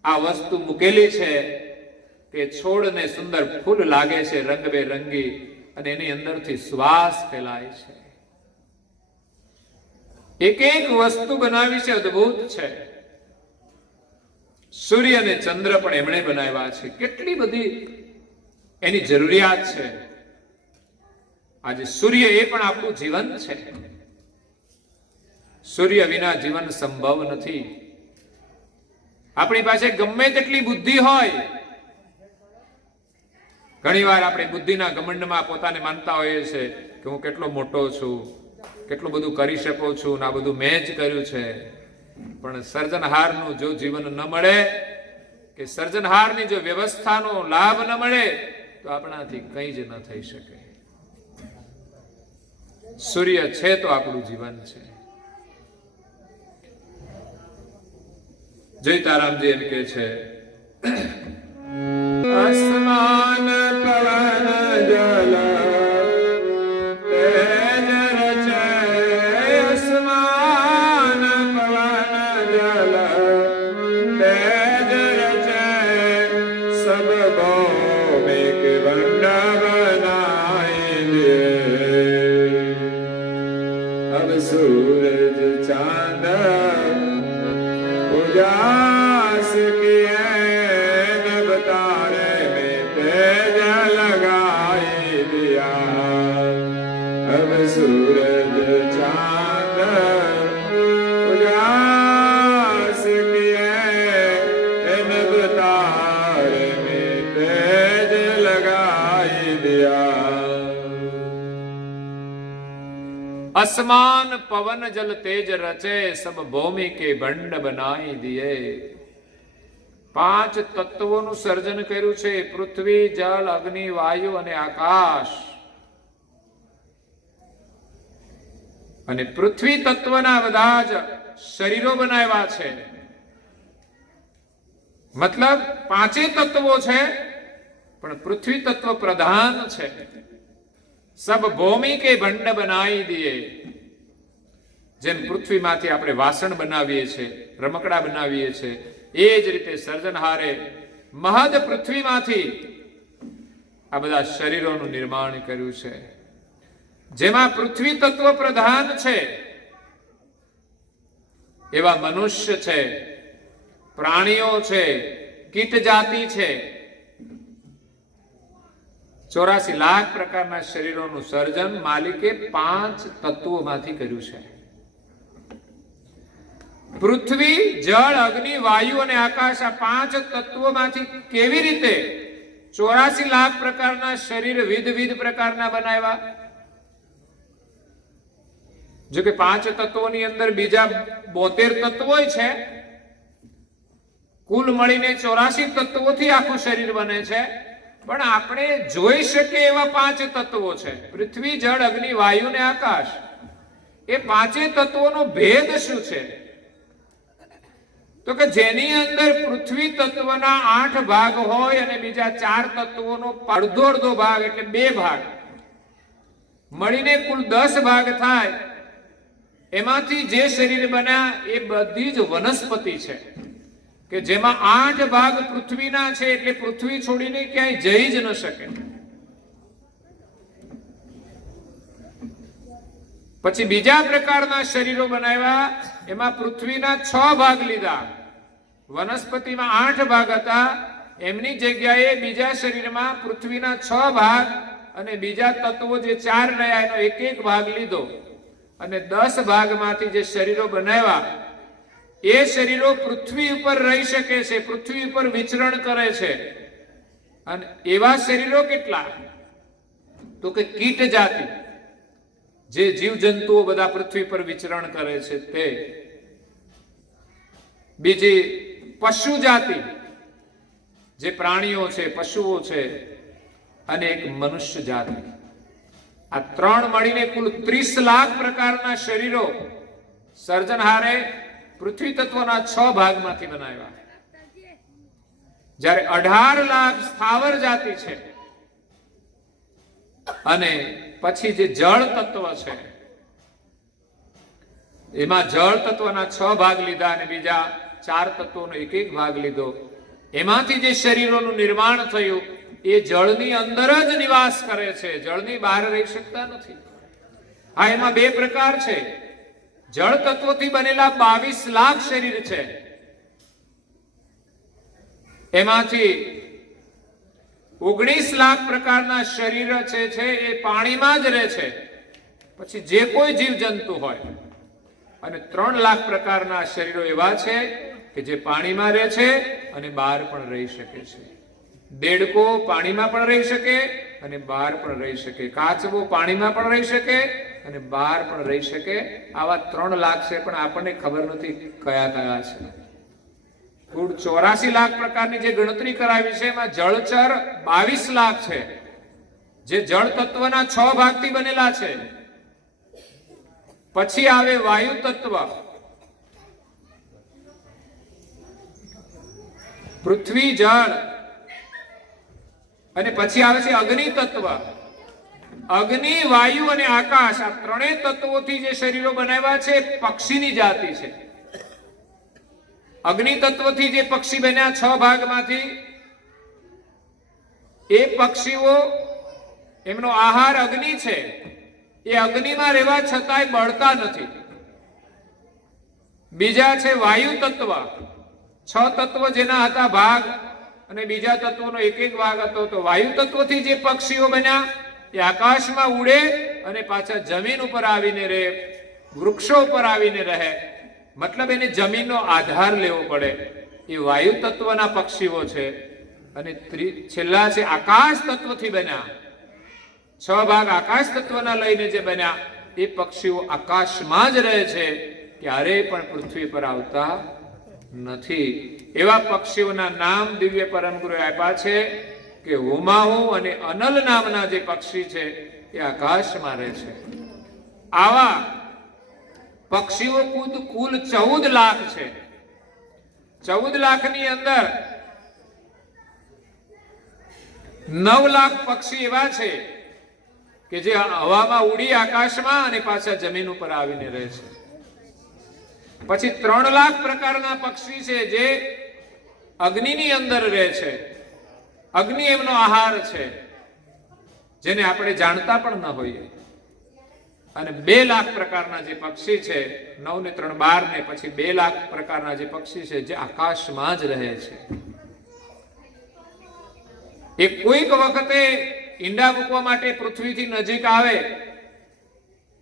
આ વસ્તુ મૂકેલી છે કે છોડને સુંદર ફૂલ લાગે છે, રંગબેરંગી, અને એની અંદરથી શ્વાસ ફેલાય છે. એક એક વસ્તુ બનાવી છે, અદ્ભુત છે. સૂર્ય અને ચંદ્ર પણ એમણે બનાવ્યા છે. કેટલી બધી એની જરૂરિયાત છે. આજે સૂર્ય એ પણ આપણું જીવન છે. સૂર્ય વિના જીવન સંભવ નથી. આપણી પાસે ગમે તેટલી બુદ્ધિ હોય, ઘણી વાર આપણે બુદ્ધિના ઘમંડમાં પોતાને માનતા હોઈએ છીએ કે હું કેટલો મોટો છું, કેટલું બધું કરી શકું છું, ને આ બધું મેં જ કર્યું છે. પણ સર્જનહારનું જો જીવન ન મળે, કે સર્જનહારની જો વ્યવસ્થાનો લાભ ન મળે, તો આપણાથી કંઈ જ ન થઈ શકે. સૂર્ય છે તો આપણું જીવન છે. જય તારામજી એમ કે છે, આસમાન પવન જલ તેજ રચે, આસમાન પવન જલ તેજ રચે, સબ ભૌમિક વંડ બનાઈ દિए. अब सूरज चांद उजास किए, नभ तारे में तेज लगाई दिया. अब सूरज चांद उजास किए, नभ तारे में तेज लगाई दिया. असमान पवन जल तेज रचे, सब भूमि के भंड बनाई दिए. 5 તત્વોનું સર્જન કર્યું છે. પૃથ્વી, જળ, અગ્નિ, વાયુ અને આકાશ. અને પૃથ્વી તત્વના બધા જ શરીરો બનાવ્યા છે. મતલબ 5 તત્વો છે, પણ પૃથ્વી તત્વ પ્રધાન છે. સબ ભૂમિ કે ભંડ બનાવી દીએ. જેમ પૃથ્વીમાંથી આપણે વાસણ બનાવીએ છીએ, રમકડા બનાવીએ છીએ, એ જ રીતે સર્જનહારે મહદ પૃથ્વીમાંથી આ બધા શરીરોનું નિર્માણ કર્યું છે, જેમાં પૃથ્વી તત્વ પ્રધાન છે. એવા મનુષ્ય છે, પ્રાણીઓ છે, કીટ જાતિ છે. 84 લાખ પ્રકારના શરીરોનું સર્જન માલિકે 5 તત્વોમાંથી કર્યું છે. પૃથ્વી, જળ, અગ્નિ, વાયુ અને આકાશ, આ 5 તત્વોમાંથી કેવી રીતે 84 લાખ પ્રકારના શરીર વિવિધ પ્રકારના બનાવ્યા? જો કે 5 તત્વોની અંદર બીજા 72 તત્વો છે. કુલ મળીને 84 તત્વોથી આખું શરીર બને છે. પણ આપણે જોઈ શકીએ એવા 5 તત્વો છે. પૃથ્વી, જળ, અગ્નિ, વાયુ ને આકાશ. એ 5 તત્વોનો ભેદ શું છે? તો કે જેની અંદર પૃથ્વી તત્વના 8 ભાગ હોય અને બીજા 4 તત્વોનો અડધો ભાગ, એટલે 2 ભાગ મળીને કુલ 10 ભાગ થાય. એમાંથી જે શરીર બન્યા એ બધી જ વનસ્પતિ છે, કે જેમાં 8 ભાગ પૃથ્વીના છે, એટલે પૃથ્વી છોડીને ક્યાંય જઈ જ ન શકે. પછી બીજા પ્રકારના શરીરો બનાવ્યા. એમાં પૃથ્વીના 6 ભાગ લીધા. વનસ્પતિમાં 8 ભાગ હતા, એમની જગ્યાએ બીજા શરીરમાં પૃથ્વીના 6 ભાગ અને બીજા તત્વો જે 4 રહ્યા એનો એક એક ભાગ લીધો અને 10 ભાગમાંથી જે શરીરો બનાવ્યા, એ શરીરો પૃથ્વી ઉપર રહી શકે છે, પૃથ્વી ઉપર વિચરણ કરે છે. અને એવા શરીરો કેટલા? તો કે કીટ જાતિ, જે જીવજંતુઓ બધા પૃથ્વી પર વિચરણ કરે છે તે. બીજી પશુ જાતિ, જે પ્રાણીઓ છે, પશુઓ છે, અને એક મનુષ્ય જાતિ. આ 3 મળીને કુલ 30 લાખ પ્રકારના શરીરો સર્જનહારે પૃથ્વી તત્વના 6 ભાગમાંથી બનાવ્યા. જ્યારે 18 લાખ સ્થાવર જાતિ છે, અને પછી જે જળ તત્વ છે એમાં જળ તત્વના 6 ભાગ લીધા અને બીજા 4 તત્વોનો એક એક ભાગ લીધો. એમાંથી જે શરીરોનું નિર્માણ થયું એ જળની અંદર જ નિવાસ કરે છે, જળની બહાર રહી શકતા નથી. હા, એમાં 2 પ્રકાર છે. જળ તત્વોથી બનેલા 22 લાખ શરીર છે, એમાંથી 19 લાખ પ્રકારના શરીર છે એ પાણીમાં જ રહે છે, પછી જે કોઈ જીવજંતુ હોય. અને 3 લાખ પ્રકારના શરીરો એવા છે કે જે પાણીમાં રહે છે અને બહાર પણ રહી શકે છે. દેડકો પાણીમાં પણ રહી શકે અને બહાર પણ રહી શકે. કાચબો પાણીમાં પણ રહી શકે અને બહાર પણ રહી શકે. આવા 3 લાખ છે, પણ આપણને ખબર નથી કયા કયા છે. કુલ 84 લાખ પ્રકારની જે ગણતરી કરાવી છે એમાં જળચર 22 લાખ છે, જે જળ તત્વના 6 ભાગથી બનેલા છે. પછી આવે વાયુ તત્વ, પૃથ્વી, જળ, અને પછી આવે છે અગ્નિ તત્વ. અગ્નિ, વાયુ અને આકાશ, આ 3 તત્વોથી જે શરીરો બનાવ્યા છે પક્ષીની જાતિ છે. અગ્નિ તત્વથી જે પક્ષી બન્યા 6 ભાગમાંથી, એ પક્ષીઓ, એમનો આહાર અગ્નિ છે. એ અગ્નિમાં રહેવા છતાંય બળતા નથી. બીજા છે વાયુ તત્વ, 6 તત્વ જેના હતા ભાગ, અને બીજા તત્વોનો એક એક ભાગ હતો. તો વાયુ તત્વથી જે પક્ષીઓ બન્યા એ આકાશમાં ઉડે અને પાછા જમીન ઉપર આવીને રહે, વૃક્ષો ઉપર આવીને રહે. મતલબ એને જમીનનો આધાર લેવો પડે. એ વાયુ તત્વના પક્ષીઓ છે. અને છેલ્લા છે આકાશ તત્વથી બન્યા, 6 ભાગ આકાશ તત્વના લઈને જે બન્યા એ પક્ષીઓ આકાશમાં જ રહે છે, ક્યારેય પણ પૃથ્વી પર આવતા નથી. એવા પક્ષીઓના નામ દિવ્ય પરમ ગુરુએ આપ્યા છે કે હુમાહુ અને અનલ નામના જે પક્ષી છે એ આકાશમાં રહે છે. આવા પક્ષીઓ કુલ 14 લાખ છે. 14 લાખની અંદર 9 લાખ પક્ષી એવા છે કે જે હવામાં ઉડી આકાશમાં અને પાછા જમીન ઉપર આવીને રહે છે. પછી 3 લાખ પ્રકારના પક્ષી છે જે અગ્નિની અંદર રહે છે. અગ્નિ એમનો આહાર છે, જેને આપણે જાણતા પણ ન હોઈએ. અને 2 લાખ પ્રકારના જે પક્ષી છે, 9 ને 3 12 ને પછી 2 લાખ પ્રકારના જે પક્ષી છે જે આકાશમાં જ રહે છે. એ કોઈક વખતે ઈંડા મૂકવા માટે પૃથ્વીથી નજીક આવે,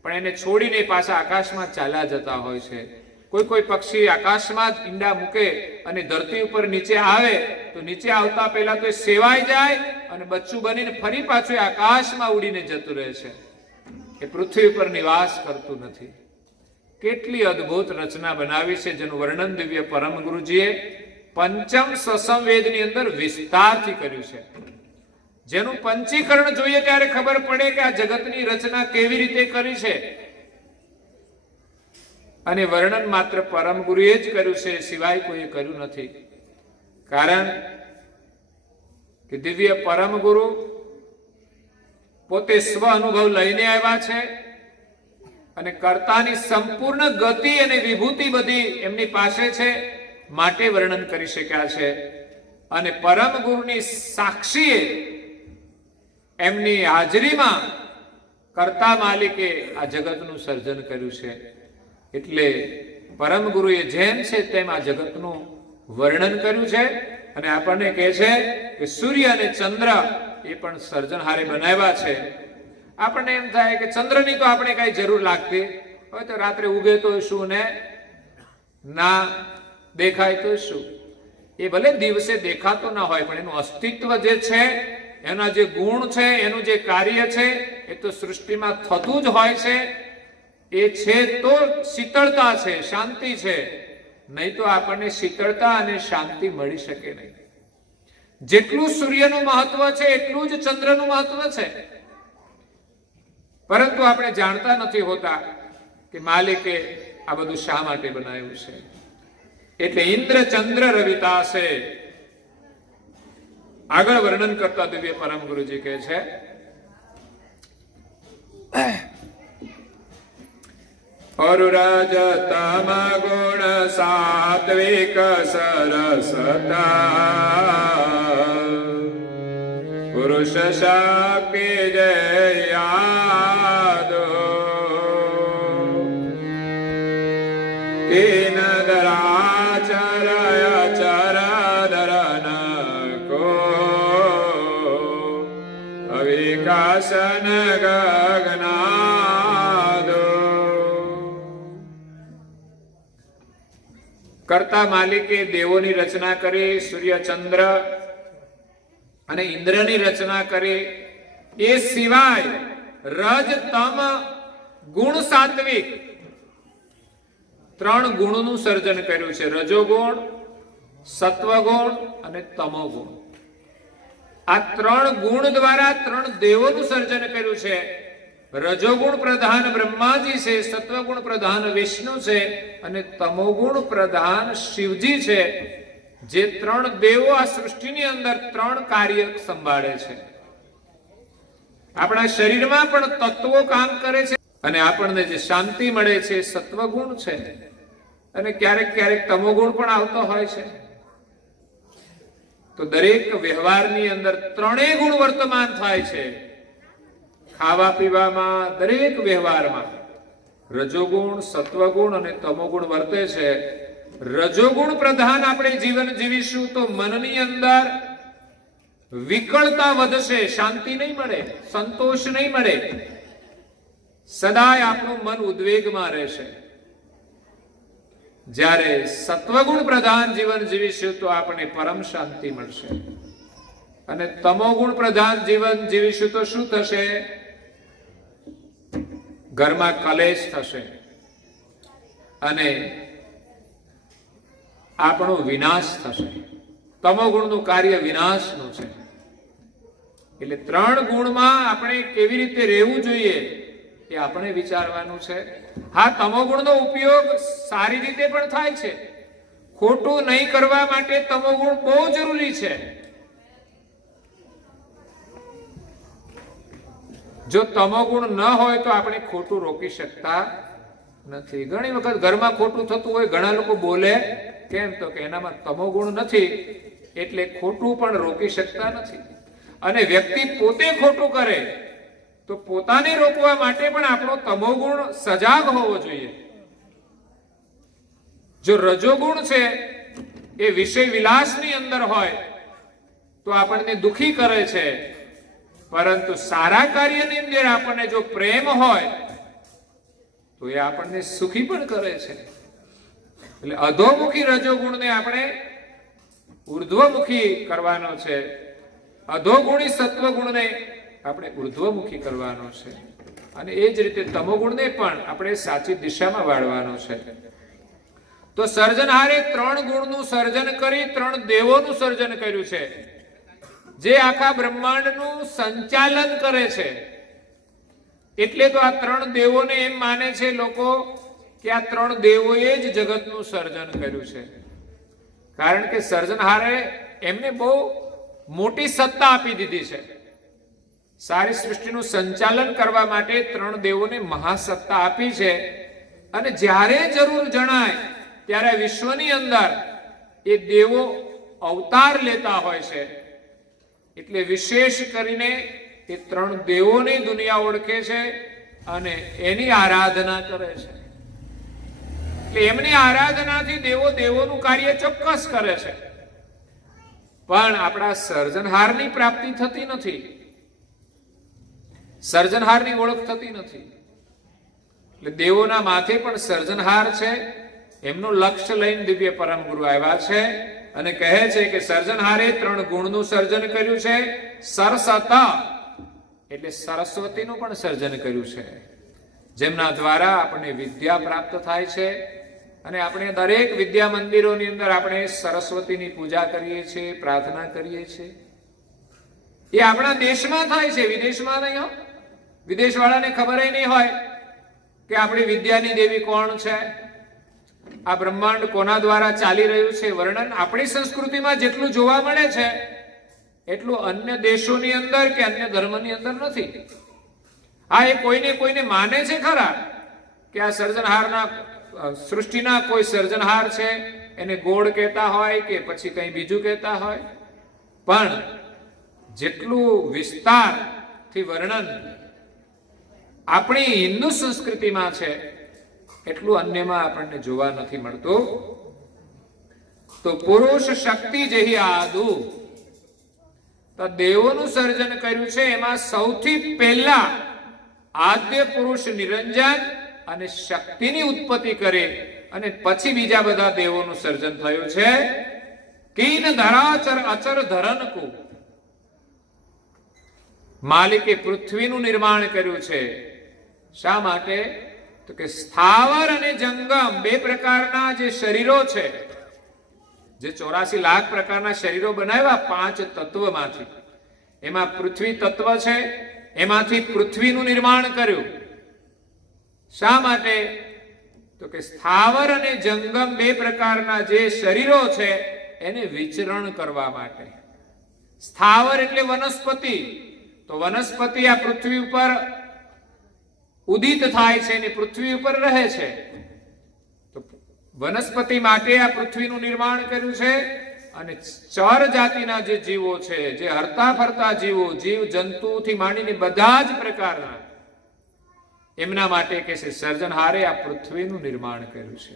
પણ એને છોડીને પાછા આકાશમાં ચાલ્યા જતા હોય છે. કોઈ પક્ષી આકાશમાં જ ઈંડા મૂકે અને ધરતી ઉપર નીચે આવે તો નીચે આવતા પહેલા તો એ સેવાઈ જાય અને બચ્ચું બનીને ફરી પાછું આકાશમાં ઉડીને જતું રહે છે. એ પૃથ્વી ઉપર નિવાસ કરતું નથી. કેટલી અદ્ભુત રચના બનાવી છે, જેનું વર્ણન દિવ્ય પરમ ગુરુજીએ પંચમ સસંવેદની અંદર વિસ્તારથી કર્યું છે. જેનું પંચીકરણ જોઈએ ત્યારે ખબર પડે કે આ જગતની રચના કેવી રીતે કરી છે. અને વર્ણન માત્ર પરમ ગુરુએ જ કર્યું છે, સિવાય કોઈએ કર્યું નથી. કારણ કે દિવ્ય પરમ ગુરુ પોતે સ્વ અનુભવ લઈને આવ્યા છે અને કર્તાની સંપૂર્ણ ગતિ અને વિભૂતિ બધી એમની પાસે છે, માટે વર્ણન કરી શક્યા છે. અને પરમ ગુરુની સાક્ષીએ એમની હાજરીમાં કર્તા માલિકે આ જગતનું સર્જન કર્યું છે. એટલે પરમ ગુરુએ જેમ છે તેમ આ જગતનું વર્ણન કર્યું છે. અને આપણને કહે છે કે સૂર્ય અને ચંદ્ર એ પણ સર્જનહારે બનાવ્યા છે. આપણને એમ થાય કે ચંદ્રની તો આપણે કઈ જરૂર લાગતી, હવે તો રાત્રે ઉગે તો શું ને ના દેખાય તો શું. એ ભલે દિવસે દેખાતો ના હોય, પણ એનું અસ્તિત્વ જે છે, એના જે ગુણ છે, એનું જે કાર્ય છે, એ તો સૃષ્ટિમાં થતું જ હોય છે. એ છે તો શીતળતા છે, શાંતિ છે, નહીં તો આપણને શીતળતા અને શાંતિ મળી શકે નહીં. જેટલું સૂર્યનું મહત્વ છે એટલું જ ચંદ્રનું મહત્વ છે, પરંતુ આપણે જાણતા નથી હોતા કે માલિકે આ બધું શા માટે બનાવ્યું છે. એટલે ઇન્દ્ર ચંદ્ર રવિતા છે. આગળ વર્ણન કરતા દિવ્ય પરમ ગુરુજી કહે છે, અરુરજ તમ ગુણ સાત્વિક સરસતા પુરુષ શક્તિ જયાદો તીન દરાચરય ચરદરન કો અવિકાસન ગગનાદો. કરતા માલિકે દેવોની રચના કરી, સૂર્ય ચંદ્ર અને ઇન્દ્રની રચના કરી. એ સિવાય રજ તમ ગુણ સાત્વિક ત્રણ ગુણનું સર્જન કર્યું છે. રજોગુણ, સત્વગુણ અને તમોગુણ. આ ત્રણ ગુણ દ્વારા ત્રણ દેવોનું સર્જન કર્યું છે. રજોગુણ પ્રધાન બ્રહ્માજી છે, સત્વગુણ પ્રધાન વિષ્ણુ છે અને તમોગુણ પ્રધાન શિવજી છે. જે ત્રણ દેવો આ સૃષ્ટિની અંદર ત્રણ કાર્ય સંભાળે છે. આપણા શરીરમાં પણ તત્વો કામ કરે છે અને આપણને જે શાંતિ મળે છે સત્વગુણ છે, અને ક્યારેક ક્યારેક તમોગુણ પણ આવતો હોય છે. તો દરેક વ્યવહારની અંદર ત્રણેય ગુણ વર્તમાન થાય છે. ખાવા પીવામાં, દરેક વ્યવહારમાં રજોગુણ, સત્વગુણ અને તમોગુણ વર્તે છે. રજોગુણ પ્રધાન આપણે જીવન જીવીશું તો મનની અંદર વિકળતા વધશે, શાંતિ નહીં મળે, સંતોષ નહીં મળે, સદાય આપણું મન ઉદ્વેગમાં રહેશે. જ્યારે સત્વગુણ પ્રધાન જીવન જીવીશું તો આપણને પરમ શાંતિ મળશે. અને તમોગુણ પ્રધાન જીવન જીવીશું તો શું થશે? ઘરમાં કલેશ થશે અને આપણો વિનાશ થશે. તમોગુણનું કાર્ય વિનાશનું છે. એટલે ત્રણ ગુણમાં આપણે કેવી રીતે રહેવું જોઈએ એ આપણે વિચારવાનું છે. હા, તમોગુણનો ઉપયોગ સારી રીતે પણ થાય છે. ખોટું નહીં કરવા માટે તમોગુણ બહુ જરૂરી છે. જો તમોગુણ ન હોય તો આપણે ખોટું રોકી શકતા નથી. ઘણી વખત ઘરમાં ખોટું થતું હોય, ઘણા લોકો બોલે કેમ તો કે એનામાં તમોગુણ નથી એટલે ખોટું પણ રોકી શકતા નથી. અને વ્યક્તિ પોતે ખોટું કરે તો પોતાને રોકવા માટે પણ આપણો તમોગુણ સજાગ હોવો જોઈએ. જો રજોગુણ છે એ વિષય વિલાસની અંદર હોય તો આપણને દુખી કરે છે, પરંતુ સારા કાર્યની અંદર આપણને જો પ્રેમ હોય તો એ આપણને સુખી પણ કરે છે. એટલે અધોમુખી રજોગુણને આપણે ઉર્ધ્વમુખી કરવાનો છે, અધોગુણી સત્વગુણને આપણે ઉર્ધ્વમુખી કરવાનો છે. અને એ જ રીતે તમોગુણને પણ આપણે સાચી દિશામાં વાળવાનો છે. તો સર્જનહારે ત્રણ ગુણનું સર્જન કરી ત્રણ દેવોનું સર્જન કર્યું છે, જે આખા બ્રહ્માંડનું સંચાલન કરે છે. એટલે તો આ ત્રણ દેવોને એમ માને છે લોકો કે આ ત્રણ દેવોએ જ જગતનું સર્જન કર્યું છે. કારણ કે સર્જનહારે એમને બહુ મોટી સત્તા આપી દીધી છે. સારી સૃષ્ટિનું સંચાલન કરવા માટે ત્રણ દેવોને મહાસત્તા આપી છે. અને જ્યારે જરૂર જણાય ત્યારે વિશ્વની અંદર એ દેવો અવતાર લેતા હોય છે. એટલે વિશેષ કરીને એ ત્રણ દેવોની દુનિયા ઓળખે છે અને એની આરાધના કરે છે. એટલે એમની આરાધનાથી દેવો દેવોનું કાર્ય ચોક્કસ કરે છે. પણ આપણા સર્જનહારની પ્રાપ્તિ થતી નથી. સર્જનહારની ઓળખ થતી નથી. એટલે દેવોના માથે પણ સર્જનહાર છે. એમનું લક્ષ્ય લઈને દિવ્ય પરમ ગુરુ આવ્યા છે અને કહે છે કે સર્જનહારે 3 ગુણનું સર્જન કર્યું છે. સરસતા એટલે સરસ્વતીનું પણ સર્જન કર્યું છે, જેમના દ્વારા આપણને વિદ્યા પ્રાપ્ત થાય છે. અને આપણે દરેક વિદ્યા મંદિરોની અંદર આપણે સરસ્વતીની પૂજા કરીએ છીએ, પ્રાર્થના કરીએ છીએ. એ આપણા દેશમાં થાય છે, વિદેશમાં નહીં હો. વિદેશવાળાને ખબર નહીં હોય કે આપણી વિદ્યાની દેવી કોણ છે, આ બ્રહ્માંડ કોના દ્વારા ચાલી રહ્યું છે. વર્ણન આપણી સંસ્કૃતિમાં જેટલું જોવા મળે છે એટલું અન્ય દેશોની અંદર કે અન્ય ધર્મની અંદર નથી. આ એ કોઈને માને છે ખરા કે આ સર્જનહારના સૃષ્ટિના કોઈ સર્જનહાર છે, એને ગોળ કહેતા હોય કે પછી કંઈ બીજું કહેતા હોય, પણ જેટલું વિસ્તારથી વર્ણન આપણી હિન્દુ સંસ્કૃતિમાં છે એટલું અન્યમાં આપણને જોવા નથી મળતું. તો પુરુષ શક્તિ જેહી આદુ, તો દેવોનું સર્જન કર્યું છે. એમાં સૌથી પહેલા આદ્ય પુરુષ નિરંજન અને શક્તિની ઉત્પત્તિ કરે અને પછી બીજા બધા દેવોનું સર્જન થયું છે. કીન ધરાચર અચર ધરનકુ, માલિકે પૃથ્વીનું નિર્માણ કર્યું છે. શા માટે? તો કે સ્થાવર અને જંગમ 2 પ્રકારના જે શરીરો છે, જે 84 લાખ પ્રકારના શરીરો બનાવ્યા 5 તત્વમાંથી, એમાં પૃથ્વી તત્વ છે. એમાંથી પૃથ્વીનું નિર્માણ કર્યું. શા માટે? તો કે સ્થાવર અને જંગમ 2 પ્રકારના જે શરીરો છે એને વિચરણ કરવા માટે. સ્થાવર એટલે વનસ્પતિ, તો વનસ્પતિ આ પૃથ્વી ઉપર ઉદિત થાય છે અને પૃથ્વી ઉપર રહે છે. તો વનસ્પતિ માટે આ પૃથ્વીનું નિર્માણ કર્યું છે. અને ચર જાતિના જે જીવો છે, જે હરતા ફરતા જીવો, જીવ જંતુથી માંડીને બધા જ પ્રકારના, એમના માટે કે છે સર્જનહારે આ પૃથ્વીનું નિર્માણ કર્યું છે.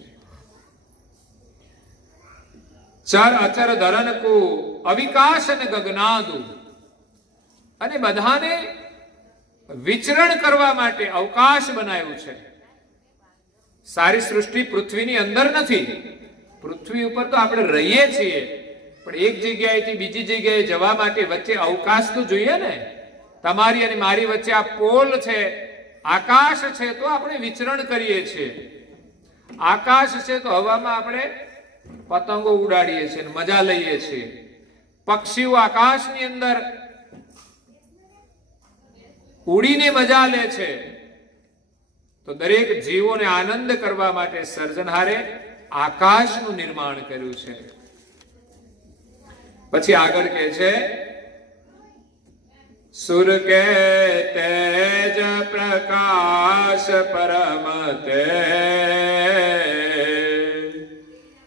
ચર અચર ધરનકુ અવિકાશ અને ગગનાદુ, અને બધાને વિચરણ કરવા માટે અવકાશ બનાવ્યું છે. સારી સૃષ્ટિ પૃથ્વીની અંદર નથી. પૃથ્વી ઉપર તો આપણે રહીએ છીએ, પણ એક જગ્યાએથી બીજી જગ્યાએ જવા માટે વચ્ચે અવકાશ તો જોઈએ ને. તમારી અને મારી વચ્ચે આ પોલ છે, આકાશ છે, તો આપણે વિચરણ કરીએ છીએ. આકાશ છે તો હવામાં આપણે પતંગો ઉડાડીએ છીએ, મજા લઈએ છીએ. પક્ષીઓ આકાશની અંદર ઉડીને મજા લે છે. તો દરેક જીવોને આનંદ કરવા માટે સર્જનહારે આકાશનું નિર્માણ કર્યું છે. પછી આગળ કહે છે, સુર કે તેજ પ્રકાશ પરમ તેજ,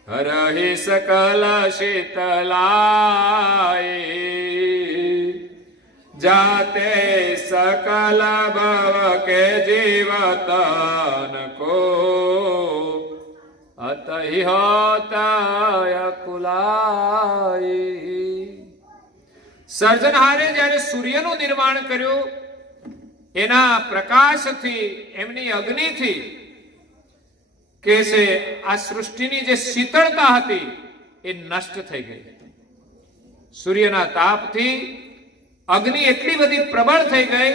હરહિ સકલ શીતલાઈ, જાતે सकल भव के जीवतन को अतहि होता कुलाई. સર્જનહારે જ્યારે સૂર્યનું નિર્માણ કર્યું, એના પ્રકાશથી, એમની અગ્નિથી કે છે આ સૃષ્ટિની જે શીતળતા હતી એ નષ્ટ થઈ ગઈ. સૂર્યના તાપથી અગ્નિ એટલી બધી પ્રબળ થઈ ગઈ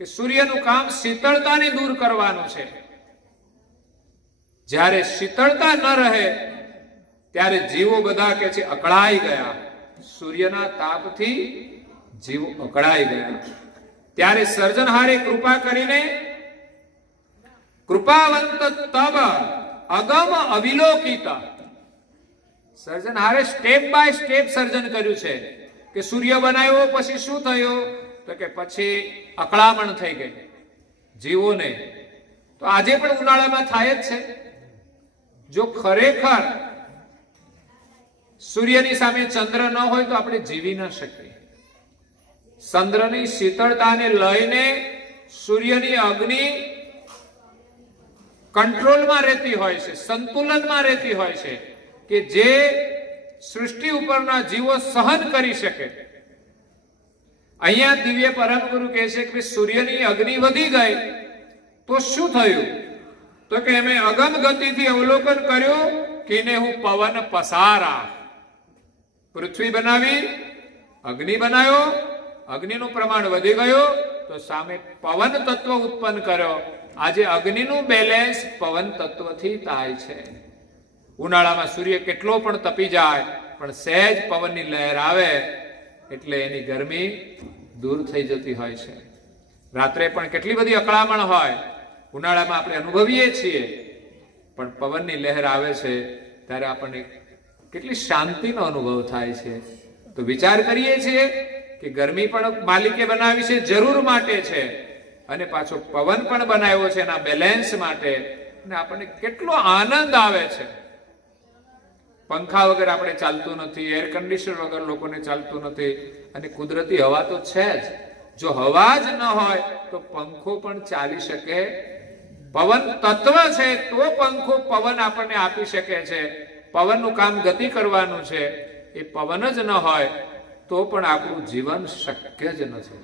કે સૂર્યનું કામ શીતળતાને દૂર કરવાનું છે. જ્યારે શીતળતા ન રહે ત્યારે જીવો બધા કે છે અકળાઈ ગયા. સૂર્યના તાપથી જીવો અકળાઈ ગયા. ત્યારે સર્જનહારે કૃપા કરીને કૃપાવંત તબ અગમ અવિલોકિતા, સર્જનહારે સ્ટેપ બાય સ્ટેપ સર્જન કર્યું છે. કે સૂર્ય બનાવ્યો પછી શું થયું? તો કે પછી અકળામણ થઈ ગઈ જીવોને. તો આજે પણ ઉનાળામાં થાય જ છે. જો ખરેખર સૂર્યની સામે ચંદ્ર ન હોય તો આપણે જીવી ન શકીએ. ચંદ્રની શીતળતાને લઈને સૂર્યની અગ્નિ કંટ્રોલમાં રહેતી હોય છે, સંતુલનમાં રહેતી હોય છે, કે જે સૃષ્ટિ ઉપરના જીવો સહન કરી શકે. અહીંયા દિવ્ય પરમ ગુરુ કહે છે કે સૂર્યની અગ્નિ વધી ગઈ તો શું થયું? તો કે અમે અગમ ગતિથી અવલોકન કર્યું કે ને હું પવન પસારા. પૃથ્વી બનાવી, અગ્નિ બનાવ્યો, અગ્નિનું પ્રમાણ વધી ગયું તો સામે પવન તત્વ ઉત્પન્ન કર્યો. આજે અગ્નિનું બેલેન્સ પવન તત્વથી થાય છે. ઉનાળામાં સૂર્ય કેટલો પણ તપી જાય પણ સહેજ પવનની લહેર આવે એટલે એની ગરમી દૂર થઈ જતી હોય છે. રાત્રે પણ કેટલી બધી અકળામણ હોય, ઉનાળામાં આપણે અનુભવીએ છીએ, પણ પવનની લહેર આવે છે ત્યારે આપણને કેટલી શાંતિનો અનુભવ થાય છે. તો વિચાર કરીએ છીએ કે ગરમી પણ માલિકે બનાવી છે જરૂર માટે છે અને પાછો પવન પણ બનાવ્યો છે એના બેલેન્સ માટે, અને આપણને કેટલો આનંદ આવે છે. પંખા વગર આપણે ચાલતું નથી, એર કન્ડિશનર વગર લોકોને ચાલતું નથી, અને કુદરતી હવા તો છે જ. જો હવા જ ન હોય તો પંખો પણ ચાલી શકે. પવન તત્વ છે તો પંખો પવન આપણને આપી શકે છે. પવનનું કામ ગતિ કરવાનું છે, એ પવન જ ન હોય તો પણ આપણું જીવન શક્ય જ નથી.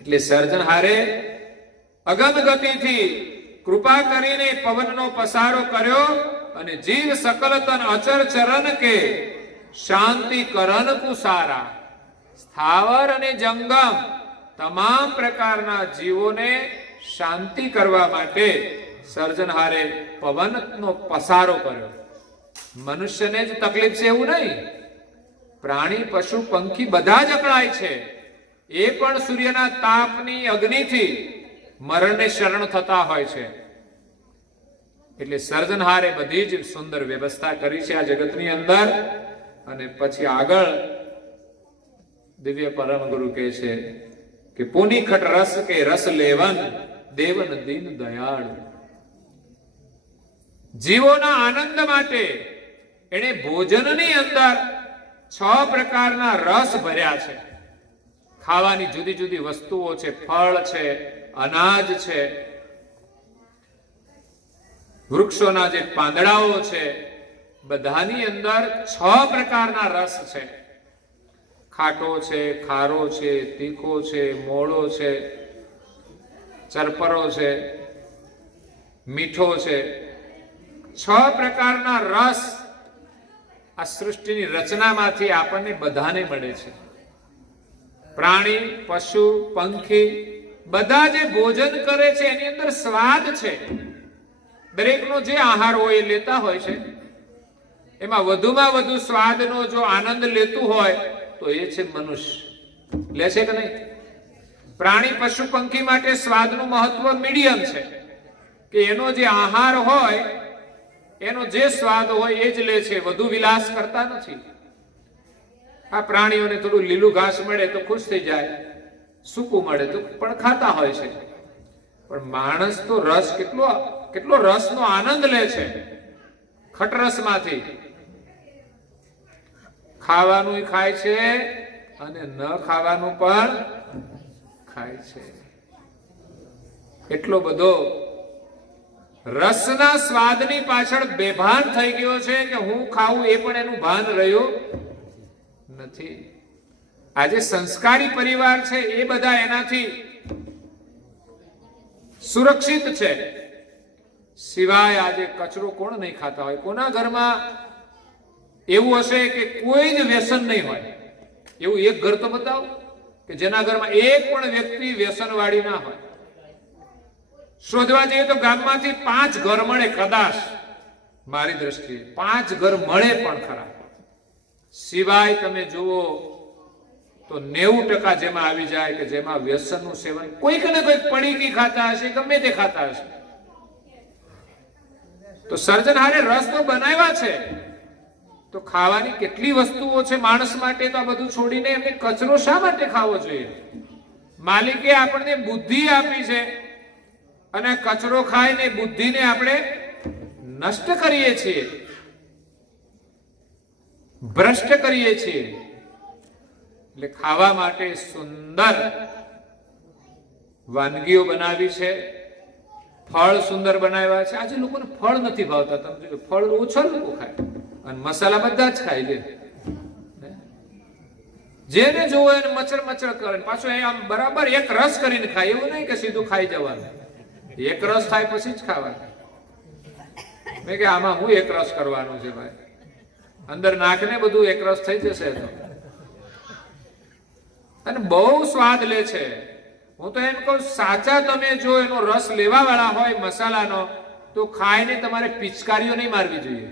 એટલે સર્જનહારે અગમ ગતિથી કૃપા કરીને પવનનો પસારો કર્યો અને જીવ સકલ તન અચર ચરણ કે શાંતિ કરન કુસારા. સ્થાવર અને જંગમ તમામ પ્રકારના જીવોને શાંતિ કરવા માટે સર્જનહારે પવનનો પસારો કર્યો. મનુષ્યને જ તકલીફ છે એવું નહીં, પ્રાણી પશુ પંખી બધા જ અકળાય છે. એ પણ સૂર્યના તાપની અગ્નિથી મરણને શરણ થતા હોય છે. એટલે સર્જનહારે બધી જ સુંદર વ્યવસ્થા કરી છે આ જગતની અંદર. અને પછી આગળ દિવ્ય પરમ ગુરુ કહે છે કે પુનિખટ રસ કે રસ લેવન દેવન દીન દયાળ. જીવોના આનંદ માટે એને ભોજનની અંદર 6 પ્રકારના રસ ભર્યા છે. ખાવાની જુદી જુદી વસ્તુઓ છે, ફળ છે, અનાજ છે, વૃક્ષોના જે પાંદડાઓ છે, બધાની અંદર 6 પ્રકારના રસ છે. ખાટો છે, ખારો છે, તીખો છે, મોળો છે, ચરપરો છે, મીઠો છે. 6 પ્રકારના રસ આ સૃષ્ટિની રચનામાંથી આપણને બધાને મળે છે. પ્રાણી પશુ પંખી બધા જે ભોજન કરે છે એની અંદર સ્વાદ છે. દરેકનો જે આહાર હોય એ લેતા હોય છે, એમાં વધુમાં વધુ સ્વાદનો જો આનંદ લેતું હોય તો એ છે મનુષ્ય. લે છે કે નહીં? પ્રાણી પશુ પંખી માટે સ્વાદનું મહત્વ મીડિયમ છે કે એનો જે આહાર હોય એનો જે સ્વાદ હોય એ જ લે છે, વધુ વિલાસ કરતા નથી. આ પ્રાણીઓને થોડું લીલું ઘાસ મળે તો ખુશ થઈ જાય, સૂકું મળે તો પણ ખાતા હોય છે. પણ માણસ તો રસ કેટલો રસનો આનંદ લે છે. ખટરસમાંથી ખાવાનું ખાય છે અને ન ખાવાનું પણ ખાય છે. એટલો બધો રસના સ્વાદની પાછળ બેભાન થઈ ગયો છે કે હું ખાવું એ પણ એનું ભાન રહ્યું નથી. આજે સંસ્કારી પરિવાર છે એ બધા એનાથી સુરક્ષિત છે. સિવાય આજે કચરો કોણ નહીં ખાતા હોય? કોના ઘરમાં એવું હશે કે કોઈ જ વ્યસન નહીં હોય? એવું એક ઘર તો બતાવો કે જેના ઘરમાં એક પણ વ્યક્તિ વ્યસનવાળી ના હોય. શોધવા જઈએ તો ગામમાંથી 5 ઘર મળે કદાચ, મારી દ્રષ્ટિએ 5 ઘર મળે પણ ખરા. સિવાય તમે જુઓ તો 90% જેમાં આવી જાય કે જેમાં વ્યસનનું સેવન કોઈક ને કોઈક પડીકી ખાતા હશે, ગમે તે ખાતા હશે. તો સર્જનહારે રસ તો બનાવ્યા છે, તો ખાવાની કેટલી વસ્તુઓ છે માણસ માટે. તો આ બધું છોડીને એમને કચરો શા માટે ખાવો જોઈએ? માલિકે આપણને બુદ્ધિ આપી છે અને કચરો ખાઈને બુદ્ધિને આપણે નષ્ટ કરીએ છીએ, ભ્રષ્ટ કરીએ છીએ. એટલે ખાવા માટે સુંદર વાનગીઓ બનાવી છે, ફળ સુંદર બનાવ્યા છે. આજે લોકોને ફળ નથી ભાવતા. તમે જોજો, ફળ ઓછા લોકો ખાય અને મસાલા બધા જ ખાઈ લે. જેને જોવો એને મચર મચર કરે, પાછો એ આમ બરાબર એક રસ કરીને ખાય, એવું નહીં કે સીધું ખાઈ જવાનું. એક રસ થાય પછી જ ખાવાનું. મેં કે આમાં હું એક રસ કરવાનું છે ભાઈ, અંદર નાખને બધું એક રસ થઈ જશે તો. અને બહુ સ્વાદ લે છે. હું તો એમ કહું, સાચા તમે જો એનો રસ લેવા વાળા હોય મસાલાનો, તો ખાઈને તમારે પિચકારીઓ નહીં મારવી જોઈએ.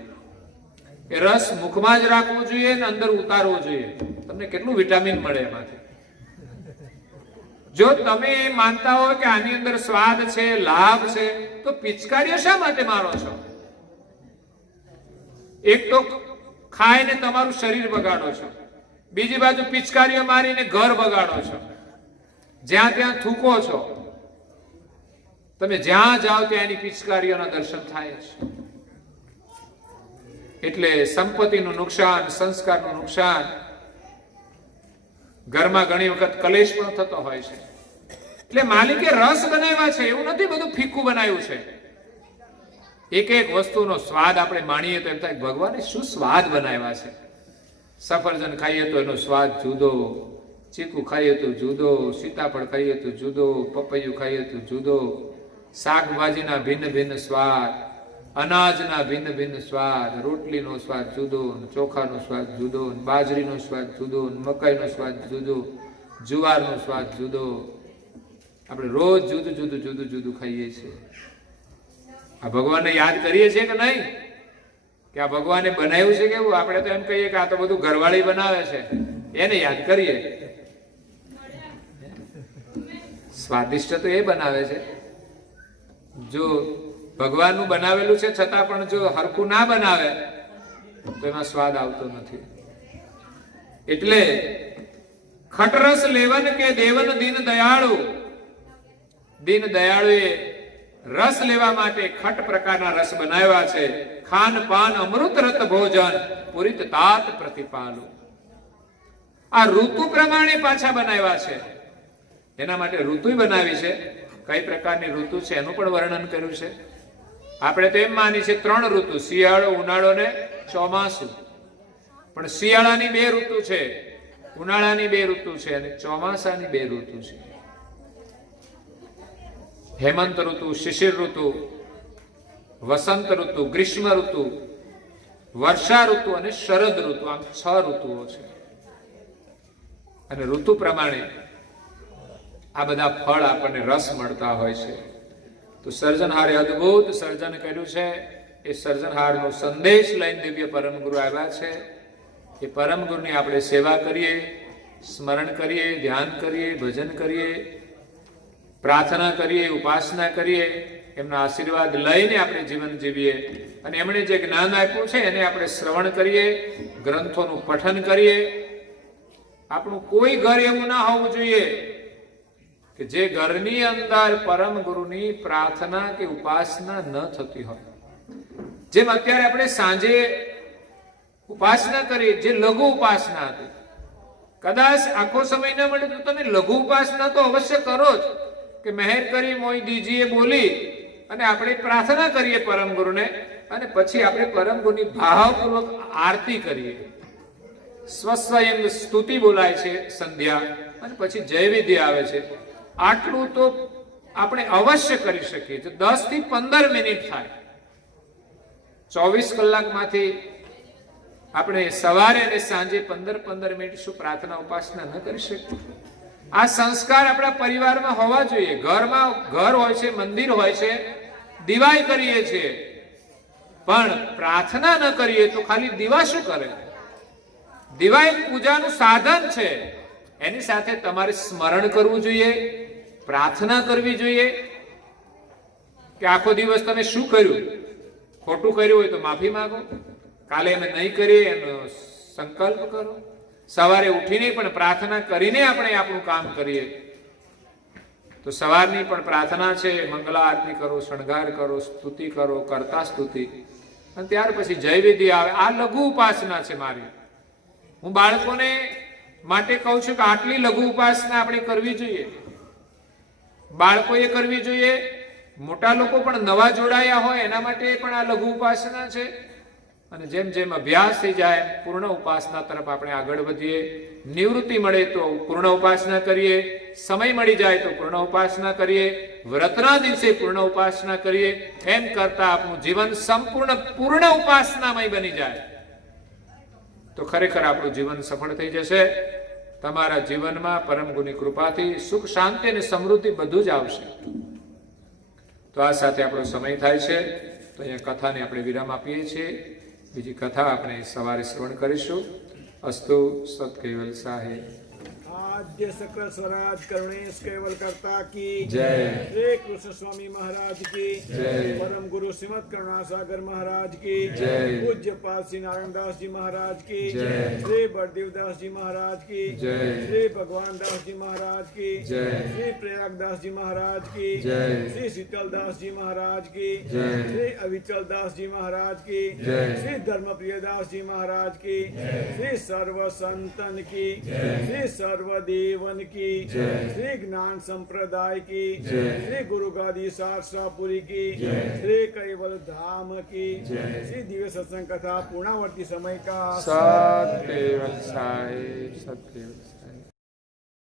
એ રસ મુખમાં જ રાખવું જોઈએ ને અંદર ઉતારવો જોઈએ. તમને કેટલું વિટામિન મળે એમાંથી. જો તમે માનતા હો કે આની અંદર સ્વાદ છે, લાભ છે, તો પિચકારીઓ શા માટે મારો છો? એક તો ખાઈને તમારું શરીર બગાડો છો, બીજી બાજુ પિચકારીઓ મારીને ઘર બગાડો છો, જ્યાં ત્યાં થૂકો છો. તમે જ્યાં જાઓ ત્યાં એની પિચકારીઓના દર્શન થાય છે. એટલે સંપત્તિનું નુકસાન, સંસ્કારનું નુકસાન, ઘરમાં ઘણી વખત કલેશ પણ થતો હોય છે. એટલે માલિકે રસ બનાવ્યા છે, એવું નથી બધું ફીકું બનાવ્યું છે. એક એક વસ્તુનો સ્વાદ આપણે માણીએ તો એમ થાય ભગવાને શું સ્વાદ બનાવ્યા છે. સફરજન ખાઈએ તો એનો સ્વાદ જુદો, ચીકુ ખાઈએ તો જુદો, સીતાફળ ખાઈએ તો જુદો, પપૈયું ખાઈએ તો જુદો, શાકભાજીના ભિન્ન ભિન્ન સ્વાદ, અનાજના ભિન્ન ભિન્ન સ્વાદ, રોટલીનો સ્વાદ જુદો, ચોખાનો સ્વાદ જુદો, બાજરીનો સ્વાદ જુદો, મકાઈનો સ્વાદ જુદો, જુવારનો સ્વાદ જુદો. આપણે રોજ જુદું જુદું જુદું જુદું ખાઈએ છીએ. આ ભગવાનને યાદ કરીએ છીએ કે નહીં? કે આ ભગવાને બનાવ્યું છે કેવું? આપણે તો એમ કહીએ કે આ તો બધું ઘરવાળી બનાવે છે, એને યાદ કરીએ. સ્વાદિષ્ટ તો એ બનાવે છે. જો ભગવાનનું બનાવેલું છે છતાં પણ જો હરખું ના બનાવે તો એમાં સ્વાદ આવતો નથી. એટલે ખટરસ લેવન કે દેવન દીન દયાળુ. દીન દયાળુએ રસ લેવા માટે ખટ પ્રકારના રસ બનાવ્યા છે. ખાન પાન અમૃત રત ભોજન પુરિત તાત પ્રતિપાલુ. આ ઋતુ પ્રમાણે પાછા બનાવ્યા છે. એના માટે ઋતુ બનાવી છે. કઈ પ્રકારની ઋતુ છે એનું પણ વર્ણન કર્યું છે. આપણે તો એમ માની છે 3 ઋતુ, શિયાળો, ઉનાળો ને ચોમાસું. પણ શિયાળાની 2 ઋતુ છે, ઉનાળાની 2 ઋતુ છે અને ચોમાસાની 2 ઋતુ છે. હેમંત ઋતુ, શિશિર ઋતુ, વસંત ઋતુ, ગ્રીષ્મ ઋતુ, વર્ષા ઋતુ અને શરદ ઋતુ. આમ 6 ઋતુઓ છે. અને ઋતુ પ્રમાણે આ બધા ફળ આપણને રસ મળતા હોય છે. તો સર્જનહારે અદ્ભુત સર્જન કર્યું છે. એ સર્જનહારનો સંદેશ લઈને દિવ્ય પરમ ગુરુ આવ્યા છે. એ પરમ ગુરુની આપણે સેવા કરીએ, સ્મરણ કરીએ, ધ્યાન કરીએ, ભજન કરીએ, પ્રાર્થના કરીએ, ઉપાસના કરીએ, એમના આશીર્વાદ લઈને આપણે જીવન જીવીએ. અને એમણે જે જ્ઞાન આપ્યું છે એને આપણે શ્રવણ કરીએ, ગ્રંથોનું પઠન કરીએ. આપણું કોઈ ઘર એવું ના હોવું જોઈએ કે જે ઘરની અંદર પરમ ગુરુની પ્રાર્થના કે ઉપાસના ન થતી હોય. જેમ અત્યારે આપણે સાંજે ઉપાસના કરી, જે લઘુ ઉપાસના હતી, કદાચ આખો સમય ન મળે તો તમે લઘુ ઉપાસના તો અવશ્ય કરો જ. કે મહેર કરી મોઈ દીજીએ બોલી અને આપણે પ્રાર્થના કરીએ પરમ ગુરુને, અને પછી આપણે પરમ ગુરુની ભાવપૂર્વક આરતી કરીએ. સ્વસ્વયં સ્તુતિ બોલાય છે સંધ્યા, અને પછી જય વિધિ આવે છે. આટલું તો આપણે અવશ્ય કરી શકીએ. 10 થી 15 મિનિટ થાય. 24 કલાકમાંથી આપણે સવારે અને સાંજે 15 મિનિટ શું પ્રાર્થના ઉપાસના ન કરી શકીએ? આ સંસ્કાર આપણા પરિવારમાં હોવા જોઈએ. ઘરમાં ઘર હોય છે, મંદિર હોય છે, દિવાઈ કરીએ છીએ, પણ પ્રાર્થના ન કરીએ તો ખાલી દીવા શું કરે? દિવાઈ પૂજાનું સાધન છે. એની સાથે તમારે સ્મરણ કરવું જોઈએ, પ્રાર્થના કરવી જોઈએ. કે આખો દિવસ તમે શું કર્યું, ખોટું કર્યું હોય તો માફી માંગો, કાલે અમે નહીં કરીએ એનો સંકલ્પ કરો. સવારે ઉઠીને પણ પ્રાર્થના કરીને આપણે આપણું કામ કરીએ. તો સવારની પણ પ્રાર્થના છે, મંગલા આરતી કરો, શણગાર કરો, સ્તુતિ કરો, કરતા સ્તુતિ, અને ત્યાર પછી જય વિધિ આવે. આ લઘુ ઉપાસના છે મારી. હું બાળકોને માટે કહું છું કે આટલી લઘુ ઉપાસના આપણે કરવી જોઈએ. બાળકોએ કરવી જોઈએ, મોટા લોકો પણ નવા જોડાયા હોય એના માટે પણ આ લઘુ ઉપાસના છે. અને જેમ જેમ અભ્યાસ થઈ જાય પૂર્ણ ઉપાસના તરફ આપણે આગળ વધીએ. નિવૃત્તિ મળે તો પૂર્ણ ઉપાસના કરીએ, સમય મળી જાય તો પૂર્ણ ઉપાસના કરીએ, વ્રતના દિવસે પૂર્ણ ઉપાસના કરીએ. એમ કરતા આપણું જીવન સંપૂર્ણ પૂર્ણ ઉપાસનામય બની જાય તો ખરેખર આપણું જીવન સફળ થઈ જશે. તમારા જીવનમાં પરમ ગુરુની કૃપાથી સુખ, શાંતિ અને સમૃદ્ધિ બધું જ આવશે. તો આ સાથે આપણો સમય થાય છે તો અહીંયા કથાને આપણે વિરામ આપીએ છીએ. બીજી કથા આપણે સવારે શ્રવણ કરીશું. અસ્તુ સત કેવલ સાહેબ आद्य सकल स्वराज करुणेश केवल करता की जय. श्री कृष्ण स्वामी महाराज की जय. परम गुरु श्रीमद करुणा सागर महाराज की जय. पूज्य पाल श्री नारायण दास जी महाराज की जय. श्री बलदेव दास जी महाराज की जय. श्री भगवान दास जी महाराज की जय. श्री प्रयाग दास जी महाराज की जय. श्री शीतल दास जी महाराज की जय. श्री अविचल दास जी महाराज की जय. श्री धर्मप्रिय दास जी महाराज की श्री सर्व संतन की श्री सर्व देवन की श्री ज्ञान संप्रदाय की श्री गुरु गादी शास्त्रापुरी की श्री कैवल धाम की श्री दिव्य सत्संग कथा पूर्णावर्ती समय का સત કેવલ સાહેબ, સત કેવલ સાહેબ.